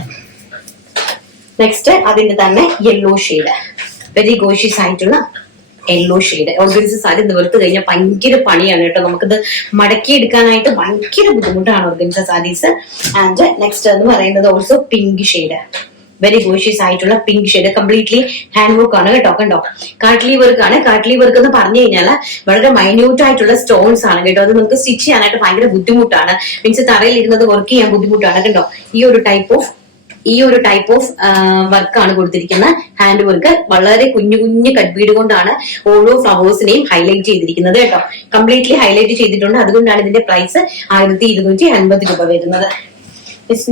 Next അതിന്റെ തന്നെ യെല്ലോ ഷെയ്ഡ്, വെരി ഗോഷ്യസ് ആയിട്ടുള്ള യെല്ലോ ഷെയ്ഡ്. ഓർഗൻസ സാരി നിവർത്ത് കഴിഞ്ഞാൽ ഭയങ്കര പണിയാണ് കേട്ടോ, നമുക്കിത് മടക്കി എടുക്കാനായിട്ട് ഭയങ്കര ബുദ്ധിമുട്ടാണ് ഓർഗൻസ സാരീസ്. ആൻഡ് നെക്സ്റ്റ് എന്ന് പറയുന്നത് also pink shade, very gorgeous ആയിട്ടുള്ള pink shade. Completely hand work ആണ് കേട്ടോ. കണ്ടോ, കാട്ട്ലി വർക്ക് ആണ്. കാട്ട്ലി വർക്ക് എന്ന് പറഞ്ഞു കഴിഞ്ഞാൽ വളരെ മൈന്യൂട്ട് ആയിട്ടുള്ള സ്റ്റോൺസ് ആണ് കേട്ടോ. അത് നമുക്ക് സ്റ്റിച്ച് ചെയ്യാനായിട്ട് ഭയങ്കര ബുദ്ധിമുട്ടാണ്, മീൻസ് തറയിൽ ഇരുന്നത് വർക്ക് ചെയ്യാൻ ബുദ്ധിമുട്ടാണ് കണ്ടോ. ഈ ഒരു ടൈപ്പ് ഓഫ് വർക്കാണ് കൊടുത്തിരിക്കുന്നത്, ഹാൻഡ് വർക്ക്. വളരെ കുഞ്ഞു കുഞ്ഞു കട്ട്ബീഡ് കൊണ്ടാണ് ഓരോ ഫ്ലവേഴ്സിനെയും ഹൈലൈറ്റ് ചെയ്തിരിക്കുന്നത് കേട്ടോ. കംപ്ലീറ്റ്ലി ഹൈലൈറ്റ് ചെയ്തിട്ടുണ്ട്, അതുകൊണ്ടാണ് ഇതിന്റെ പ്രൈസ് 1250 രൂപ വരുന്നത്.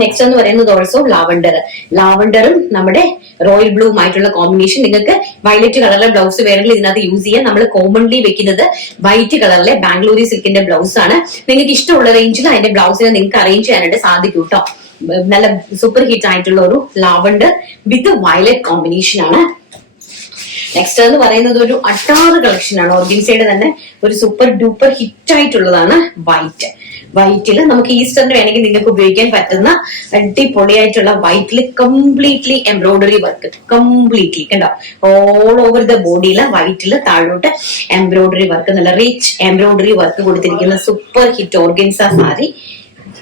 നെക്സ്റ്റ് എന്ന് പറയുന്നത് ഓൾസോ ലാവണ്ടറും നമ്മുടെ റോയൽ ബ്ലൂവും ആയിട്ടുള്ള കോമ്പിനേഷൻ. നിങ്ങൾക്ക് വയലറ്റ് കളറിലെ ബ്ലൗസ് വേണമെങ്കിൽ ഇതിനകത്ത് യൂസ് ചെയ്യാം. നമ്മൾ കോമൺലി വെക്കുന്നത് വൈറ്റ് കളറിലെ ബാംഗ്ലൂരി സിൽക്കിന്റെ ബ്ലൗസ് ആണ്. നിങ്ങൾക്ക് ഇഷ്ടമുള്ള റേഞ്ചിൽ അതിന്റെ ബ്ലൗസിനെ നിങ്ങൾക്ക് അറേഞ്ച് ചെയ്യാനായിട്ട് സാധിക്കും കേട്ടോ. നല്ല സൂപ്പർ ഹിറ്റ് ആയിട്ടുള്ള ഒരു ലാവണ്ടർ വിത്ത് വയലറ്റ് കോമ്പിനേഷൻ ആണ്. നെക്സ്റ്റ് എന്ന് പറയുന്നത് ഒരു അട്ടാറ് കളക്ഷൻ ആണ്. ഓർഗൻസയുടെ തന്നെ ഒരു സൂപ്പർ ഡൂപ്പർ ഹിറ്റ് ആയിട്ടുള്ളതാണ് വൈറ്റില്. നമുക്ക് ഈസ്റ്ററിന് വേണമെങ്കിൽ നിങ്ങൾക്ക് ഉപയോഗിക്കാൻ പറ്റുന്ന അടിപൊളിയായിട്ടുള്ള വൈറ്റില് കംപ്ലീറ്റ്ലി എംബ്രോയിഡറി വർക്ക്, കംപ്ലീറ്റ്ലി കണ്ടോ, ഓൾ ഓവർ ദ ബോഡിയില് വൈറ്റില് താഴോട്ട് എംബ്രോയിഡറി വർക്ക്, നല്ല റിച്ച് എംബ്രോയിഡറി വർക്ക് കൊടുത്തിരിക്കുന്ന സൂപ്പർ ഹിറ്റ് ഓർഗൻസ സാരി.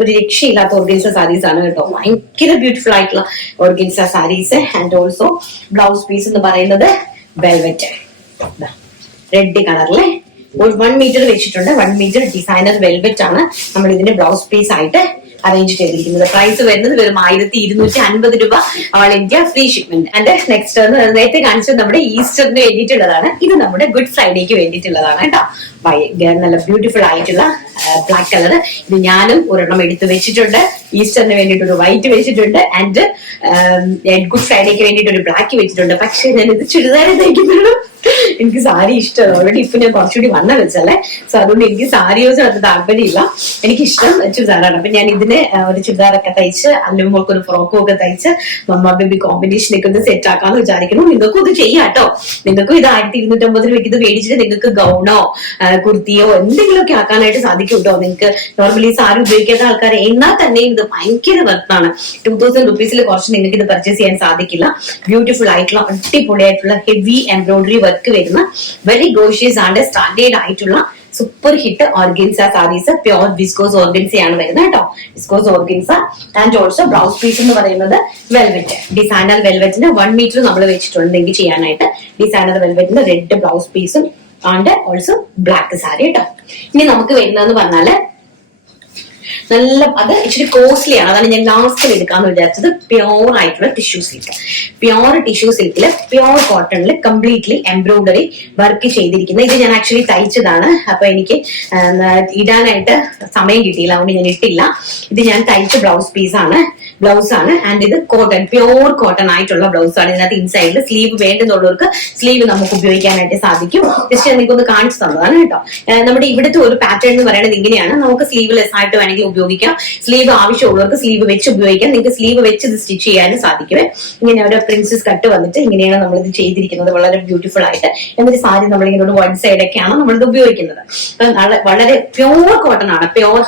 ഒരു രക്ഷയില്ലാത്ത ഓർഗൻസ സാരീസ് ആണ് കേട്ടോ, ഭയങ്കര ബ്യൂട്ടിഫുൾ ആയിട്ടുള്ള organza saris. And also blouse piece എന്ന് പറയുന്നത് വെൽവെറ്റ്, റെഡ് കളറിലെ 1 മീറ്റർ വെച്ചിട്ടുണ്ട്. 1 മീറ്റർ ഡിസൈനർ വെൽവെറ്റ് ആണ് നമ്മൾ ഇതിന്റെ ബ്ലൗസ് പീസ് ആയിട്ട് അറേഞ്ച് ചെയ്തിരിക്കുന്നത്. പ്രൈസ് വരുന്നത് വെറും 1250 രൂപ, all India free shipment. And next നേരത്തെ കാണിച്ചത് നമ്മുടെ ഈസ്റ്ററിന് വേണ്ടിയിട്ടുള്ളതാണ്. ഇത് നമ്മുടെ ഗുഡ് ഫ്രൈഡേക്ക് വേണ്ടിയിട്ടുള്ളതാണ് കേട്ടോ. നല്ല ബ്യൂട്ടിഫുൾ ആയിട്ടുള്ള ബ്ലാക്ക് കളർ. ഇത് ഞാനും ഒരെണ്ണം എടുത്ത് വെച്ചിട്ടുണ്ട്. ഈസ്റ്ററിന് വേണ്ടിയിട്ട് ഒരു വൈറ്റ് വെച്ചിട്ടുണ്ട്, ആൻഡ് ഗുഡ് ഫ്രൈഡേക്ക് വേണ്ടിയിട്ട് ഒരു ബ്ലാക്ക് വെച്ചിട്ടുണ്ട്. പക്ഷെ ഞാൻ ഇത് ചുരിദാർ തയ്ക്കുമ്പോഴും എനിക്ക് സാരി ഇഷ്ടമാണ്. ഓൾറെഡി ഇപ്പൊ ഞാൻ കുറച്ചുകൂടി വണ്ണ വെച്ചല്ലേ, സോ അതുകൊണ്ട് എനിക്ക് സാരി യൂസ് അത് താല്പര്യമില്ല. എനിക്കിഷ്ടം ചുരിദാറാണ്. അപ്പൊ ഞാൻ ഇതിന് ഒരു ചുരിദാറൊക്കെ തയ്ച്ച് അല്ലുമ്പോൾക്ക് ഒരു ഫ്രോക്കും ഒക്കെ തയ്ച്ച് മമ്മ ബേബി കോമ്പിനേഷനൊക്കെ ഒന്ന് സെറ്റ് ആക്കാന്ന് വിചാരിക്കുന്നു. നിങ്ങൾക്കും ഇത് ചെയ്യാട്ടോ. നിങ്ങൾക്കും ഇത് 1250 രൂപയ്ക്ക് ഇത് മേടിച്ചിട്ട് നിങ്ങൾക്ക് ഗൗണോ കുർത്തിയോ എന്തെങ്കിലുമൊക്കെ ആക്കാനായിട്ട് സാധിക്കും കേട്ടോ. നിങ്ങൾക്ക് നോർമലി സാരി ഉപയോഗിക്കാത്ത ആൾക്കാർ എന്നാൽ തന്നെയും ഇത് ഭയങ്കര വർത്താണ്. 2000 റുപ്പീസിൽ കുറച്ച് നിങ്ങൾക്ക് ഇത് പർച്ചേസ് ചെയ്യാൻ സാധിക്കില്ല. ബ്യൂട്ടിഫുൾ ആയിട്ടുള്ള അടിപൊളിയായിട്ടുള്ള ഹെവി എംബ്രോയിഡറി വർക്ക് വരുന്ന വെരി ഗോഷ്യസ് ആൻഡ് സ്റ്റാൻഡേർഡ് ആയിട്ടുള്ള super hit organza saris. Pure viscose ഓർഗൻസയാണ് വരുന്നത് കേട്ടോ, viscose organza. And also blouse piece എന്ന് പറയുന്നത് വെൽവെറ്റ്, ഡിസൈനർ വെൽവെറ്റിന് 1 മീറ്റർ നമ്മൾ വെച്ചിട്ടുണ്ടെങ്കിൽ ചെയ്യാനായിട്ട്. ഡിസൈനർ വെൽവെറ്റിന് റെഡ് ബ്ലൗസ് പീസും ആൻഡ് ഓൾസോ ബ്ലാക്ക് സാരി കേട്ടോ. ഇനി നമുക്ക് വരുന്നതെന്ന് പറഞ്ഞാല് നല്ല അത് ഇച്ചിരി കോസ്റ്റ്ലി ആണ്, അതാണ് ഞാൻ ലാസ്റ്റിൽ എടുക്കാന്ന് വിചാരിച്ചത്. പ്യോർ ആയിട്ടുള്ള ടിഷ്യൂ സിൽക്ക്, പ്യോർ ടിഷ്യൂ സിൽക്കില് പ്യോർ കോട്ടണില് കംപ്ലീറ്റ്ലി എംബ്രോയിഡറി വർക്ക് ചെയ്തിരിക്കുന്നത്. ഇത് ഞാൻ ആക്ച്വലി തയ്ച്ചതാണ്. അപ്പൊ എനിക്ക് ഇടാനായിട്ട് സമയം കിട്ടിയില്ല, അതുകൊണ്ട് ഞാൻ ഇട്ടില്ല. ഇത് ഞാൻ തയ്ച്ച ബ്ലൗസ് ആണ്. ആൻഡ് ഇത് കോട്ടൺ, പ്യോർ കോട്ടൺ ആയിട്ടുള്ള ബ്ലൗസ് ആണ്. ഇതിനകത്ത് ഇൻസൈഡിൽ സ്ലീവ് വേണ്ടുന്നുള്ളവർക്ക് സ്ലീവ് നമുക്ക് ഉപയോഗിക്കാനായിട്ട് സാധിക്കും. ജസ്റ്റ് എനിക്കൊന്ന് കാണിച്ചു തന്നതാണ് കേട്ടോ. നമ്മുടെ ഇവിടുത്തെ ഒരു പാറ്റേൺ എന്ന് പറയുന്നത് ഇങ്ങനെയാണ്. നമുക്ക് സ്ലീവ്ലെസ് ആയിട്ട് വേണമെങ്കിൽ ഉപയോഗിക്കാം. സ്ലീവ് ആവശ്യമുള്ളവർക്ക് സ്ലീവ് വെച്ച് ഉപയോഗിക്കാം. നിങ്ങൾക്ക് സ്ലീവ് വെച്ച് ഇത് സ്റ്റിച്ച് ചെയ്യാനും സാധിക്കും. ഇങ്ങനെ ഒരു പ്രിൻസസ് കട്ട് വന്നിട്ട് ഇങ്ങനെയാണ് നമ്മളിത് ചെയ്തിരിക്കുന്നത്, വളരെ ബ്യൂട്ടിഫുൾ ആയിട്ട്. എന്നൊരു സാരി നമ്മളിങ്ങനെ ഒരു 1 സൈഡൊക്കെയാണ് നമ്മളിത് ഉപയോഗിക്കുന്നത്. വളരെ പ്യോർ കോട്ടൺ ആണ്, pure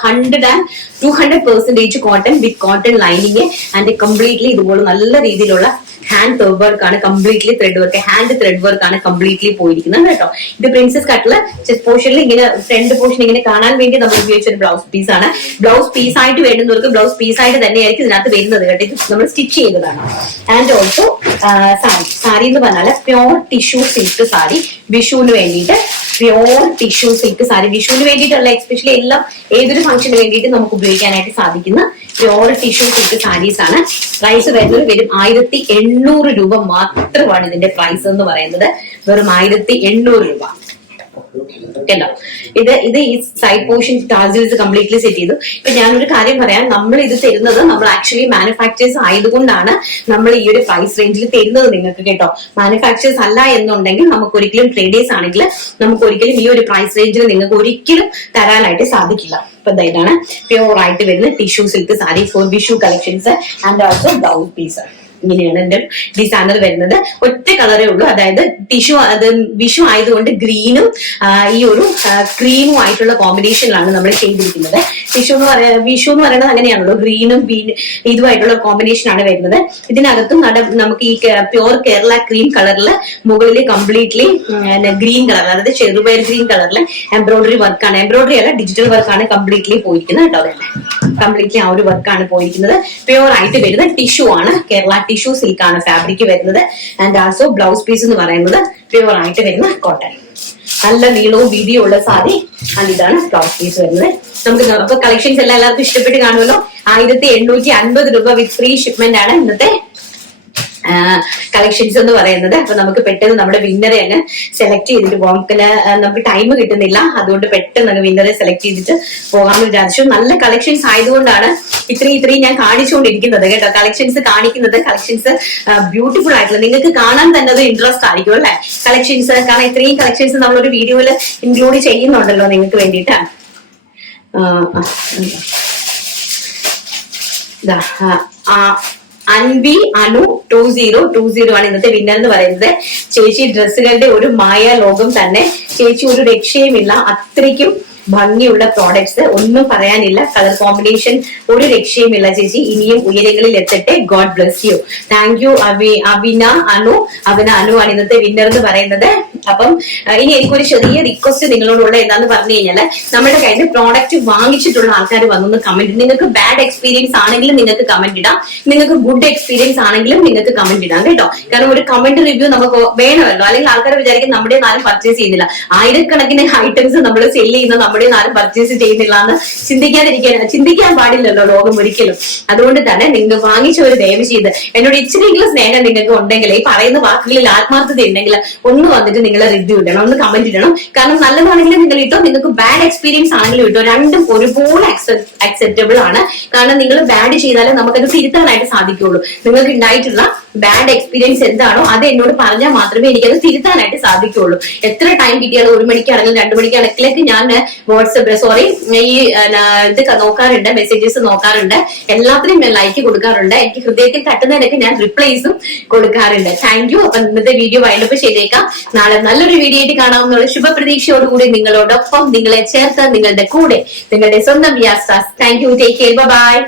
200% cotton with cotton lining. And completely ഇതുപോലെ നല്ല രീതിയിലുള്ള ഹാൻഡ് ത്രെഡ് വർക്ക് ആണ്, completely thread work, hand thread work ആണ് കംപ്ലീറ്റ്ലി പോയിരിക്കുന്നത് കേട്ടോ. ഇത് പ്രിൻസസ് കട്ടില് ചെസ്റ്റ് പോർഷനിൽ ഇങ്ങനെ ഫ്രണ്ട് പോർഷൻ ഇങ്ങനെ കാണാൻ വേണ്ടി നമ്മൾ ഉപയോഗിച്ച ഒരു ബ്ലൗസ് പീസ് ആണ്. ബ്ലൗസ് പീസ് ആയിട്ട് വേണ്ടുന്നവർക്ക് ബ്ലൗസ് പീസ് ആയിട്ട് തന്നെയായിരിക്കും ഇതിനകത്ത് വരുന്നത് കേട്ടോ. ഇത് നമ്മൾ സ്റ്റിച്ച് ചെയ്തതാണ്. ആൻഡ് ഓൾസോ സാരി എന്ന് പറഞ്ഞാൽ പ്യോർ ടിഷ്യൂ സിൽക്ക് സാരി, വിഷുവിന് വേണ്ടിയിട്ട് പ്യോർ ടിഷ്യൂ സിൽക്ക് സാരി, വിഷുവിന് വേണ്ടിയിട്ടുള്ള എക്സ്പെഷ്യലി എല്ലാം ഏതൊരു ഫംഗ്ഷന് വേണ്ടിയിട്ട് നമുക്ക് ഉപയോഗിക്കാനായിട്ട് സാധിക്കുന്ന പ്യോർ ടിഷ്യൂ സിൽക്ക് സാരീസ് ആണ്. പ്രൈസ് വരുന്നത് വെറും 1800 രൂപ മാത്രമാണ് ഇതിന്റെ പ്രൈസ് എന്ന് പറയുന്നത്. വെറും 1800 രൂപ. കേട്ടോ. ഇത് ഈ side portion tassels completely set ചെയ്തു. ഇപ്പൊ ഞാനൊരു കാര്യം പറയാം, നമ്മൾ ഇത് തരുന്നത് നമ്മൾ ആക്ച്വലി മാനുഫാക്ചേഴ്സ് ആയതുകൊണ്ടാണ് നമ്മൾ ഈ ഒരു പ്രൈസ് റേഞ്ചിൽ തരുന്നത് നിങ്ങൾക്ക് കേട്ടോ. മാനുഫാക്ചേഴ്സ് അല്ല എന്നുണ്ടെങ്കിൽ നമുക്ക് ഒരിക്കലും ട്രേഡേഴ്സ് ആണെങ്കിൽ നമുക്ക് ഒരിക്കലും ഈ ഒരു പ്രൈസ് റേഞ്ചിൽ നിങ്ങൾക്ക് ഒരിക്കലും തരാനായിട്ട് സാധിക്കില്ല. ഇപ്പൊ ഇതാണ് പ്യൂർ ആയിട്ട് വരുന്ന tissue silk sari for Vishu collections and also blouse piece. ഇങ്ങനെയാണ് എന്റെ ഡിസൈനർ വരുന്നത്. ഒറ്റ കളറേ ഉള്ളൂ, അതായത് ടിഷ്യൂ അത് വിഷു ആയതുകൊണ്ട് ഗ്രീനും ഈ ഒരു ക്രീമും ആയിട്ടുള്ള കോമ്പിനേഷനിലാണ് നമ്മൾ ചെയ്തിരിക്കുന്നത്. വിഷു എന്ന് പറയുന്നത് അങ്ങനെയാണല്ലോ, ഗ്രീനും ഇതുമായിട്ടുള്ള കോമ്പിനേഷൻ ആണ് വരുന്നത്. ഇതിനകത്തും നമുക്ക് ഈ പ്യോർ കേരള ക്രീം കളറിൽ മുകളിൽ കംപ്ലീറ്റ്ലി ഗ്രീൻ കളർ, അതായത് ചെറുപയർ ഗ്രീൻ കളറിൽ എംബ്രോയിഡറി വർക്കാണ്, എംബ്രോയിഡറി അല്ല ഡിജിറ്റൽ വർക്കാണ് കംപ്ലീറ്റ്ലി പോയിരിക്കുന്നത് കേട്ടോ. അതല്ലേ കംപ്ലീറ്റ്ലി ആ ഒരു വർക്കാണ് പോയിരിക്കുന്നത്. പ്യോർ ആയിട്ട് വരുന്ന ടിഷ്യൂ ആണ്, കേരള ടിഷ്യൂ സിൽക്ക് ആണ് ഫാബ്രിക് വരുന്നത്. ആൻഡ് ആൾസോ ബ്ലൗസ് പീസ് എന്ന് പറയുന്നത് പ്യൂർ ആയിട്ട് വരുന്ന കോട്ടൺ, നല്ല നീളവും വീതിയും ഉള്ള സാരി. ആൻഡ് ഇതാണ് ബ്ലൗസ് പീസ് വരുന്നത്. നമുക്ക് അപ്പൊ കളക്ഷൻസ് എല്ലാം എല്ലാവർക്കും ഇഷ്ടപ്പെട്ട് കാണുമല്ലോ. 1850 രൂപ വിത്ത് ഫ്രീ ഷിപ്മെന്റ് ആണ് ഇന്നത്തെ കളക്ഷൻസ് എന്ന് പറയുന്നത്. അപ്പൊ നമുക്ക് പെട്ടെന്ന് നമ്മുടെ വിന്നറെ അങ്ങ് സെലക്ട് ചെയ്തിട്ട് പോകാം. പിന്നെ നമുക്ക് ടൈം കിട്ടുന്നില്ല, അതുകൊണ്ട് പെട്ടെന്ന് വിന്നറെ സെലക്ട് ചെയ്തിട്ട് പോകാമെന്ന് വിചാരിച്ചു. നല്ല കളക്ഷൻസ് ആയതുകൊണ്ടാണ് ഇത്രയും ഞാൻ കാണിച്ചുകൊണ്ടിരിക്കുന്നത് കേട്ടോ. കളക്ഷൻസ് ബ്യൂട്ടിഫുൾ ആയിട്ടുള്ള, നിങ്ങൾക്ക് കാണാൻ തന്നെ അത് ഇൻട്രസ്റ്റ് ആയിരിക്കും അല്ലെ കളക്ഷൻസ്. കാരണം ഇത്രയും കളക്ഷൻസ് നമ്മളൊരു വീഡിയോയിൽ ഇൻക്ലൂഡ് ചെയ്യുന്നുണ്ടല്ലോ നിങ്ങൾക്ക് വേണ്ടിയിട്ട്. അൻവി അനു 2020 ആണ് ഇന്നത്തെ വിന്നർ എന്ന് പറയുന്നത്. ചേച്ചി ഡ്രസ്സുകളുടെ ഒരു മായ ലോകം തന്നെ. ചേച്ചി ഒരു രക്ഷയുമില്ല, അത്രയ്ക്കും ഭംഗിയുള്ള പ്രോഡക്ട്സ്, ഒന്നും പറയാനില്ല. കളർ കോമ്പിനേഷൻ ഒരു രക്ഷയുമില്ല ചേച്ചി. ഇനിയും ഉയരങ്ങളിൽ എത്തട്ടെ. God bless you. Thank you Avina Anu ആണ് ഇന്നത്തെ വിന്നർ എന്ന് പറയുന്നത്. അപ്പം ഇനി എനിക്കൊരു ചെറിയ റിക്വസ്റ്റ് നിങ്ങളോടുള്ള എന്താന്ന് പറഞ്ഞു കഴിഞ്ഞാൽ, നമ്മുടെ കയ്യിൽ പ്രോഡക്റ്റ് വാങ്ങിച്ചിട്ടുള്ള ആൾക്കാർ വന്നൊന്ന് കമന്റ്. നിങ്ങൾക്ക് ബാഡ് എക്സ്പീരിയൻസ് ആണെങ്കിലും നിങ്ങൾക്ക് കമന്റ് ഇടാം, നിങ്ങൾക്ക് ഗുഡ് എക്സ്പീരിയൻസ് ആണെങ്കിലും നിങ്ങൾക്ക് കമന്റ് ഇടാം കേട്ടോ. കാരണം ഒരു കമന്റ് റിവ്യൂ നമുക്ക് വേണമല്ലോ, അല്ലെങ്കിൽ ആൾക്കാർ വിചാരിക്കും നമ്മുടെ ആരും പർച്ചേസ് ചെയ്യുന്നില്ല. ആയിരക്കണക്കിന് ഐറ്റംസ് നമ്മൾ സെല് ചെയ്യുന്ന നമ്മുടെ ആരും പർച്ചേസ് ചെയ്യുന്നില്ല എന്ന് ചിന്തിക്കാൻ പാടില്ലല്ലോ ലോകം ഒരിക്കലും. അതുകൊണ്ട് തന്നെ നിങ്ങൾ വാങ്ങിച്ചവര് ദയവ് ചെയ്ത് എന്നോട് ഇച്ചിരിയെങ്കിലും സ്നേഹം നിങ്ങൾക്ക് ഉണ്ടെങ്കിൽ, ഈ പറയുന്ന വാക്കുകളിൽ ആത്മാർത്ഥത ഉണ്ടെങ്കിൽ ഒന്ന് വന്നിട്ട് നിങ്ങൾ റിവ്യൂ ഇടണം, ഒന്ന് കമന്റ് ഇടണം. കാരണം നല്ലതാണെങ്കിലും നിങ്ങൾ ഇട്ടോ, നിങ്ങൾക്ക് ബാഡ് എക്സ്പീരിയൻസ് ആണെങ്കിലും ഇട്ടോ, രണ്ടും ഒരുപോലെ അക്സെപ്റ്റബിൾ ആണ്. കാരണം നിങ്ങൾ ബാഡ് ചെയ്താലേ നമുക്കത് തിരുത്താനായിട്ട് സാധിക്കുള്ളൂ. നിങ്ങൾക്ക് ഉണ്ടായിട്ടുള്ള ബാഡ് എക്സ്പീരിയൻസ് എന്താണോ അത് എന്നോട് പറഞ്ഞാൽ മാത്രമേ എനിക്കത് തിരുത്താനായിട്ട് സാധിക്കുള്ളൂ. എത്ര ടൈം കിട്ടിയാലും 1 മണിക്കാണെങ്കിലും 2 മണിക്കാണെങ്കിലും ഞാൻ വാട്സ്ആപ്പ് ഈ ഇത് നോക്കാറുണ്ട്, മെസ്സേജസ് നോക്കാറുണ്ട്, എല്ലാത്തിനും ഞാൻ ലൈക്ക് കൊടുക്കാറുണ്ട്. എനിക്ക് ഹൃദയത്തിൽ തട്ടുന്നതിനൊക്കെ ഞാൻ റിപ്ലൈസും കൊടുക്കാറുണ്ട്. Thank you. അപ്പൊ ഇന്നത്തെ വീഡിയോ വൈൻഡപ്പ് ചെയ്തേക്കാം. നാളെ നല്ലൊരു വീഡിയോ ആയിട്ട് കാണാമെന്നുള്ള ശുഭപ്രതീക്ഷയോടുകൂടി നിങ്ങളോടൊപ്പം, നിങ്ങളെ ചേർത്ത്, നിങ്ങളുടെ കൂടെ, നിങ്ങളുടെ സ്വന്തം യാസ്റ്റാസ്. Thank you. Take care. By.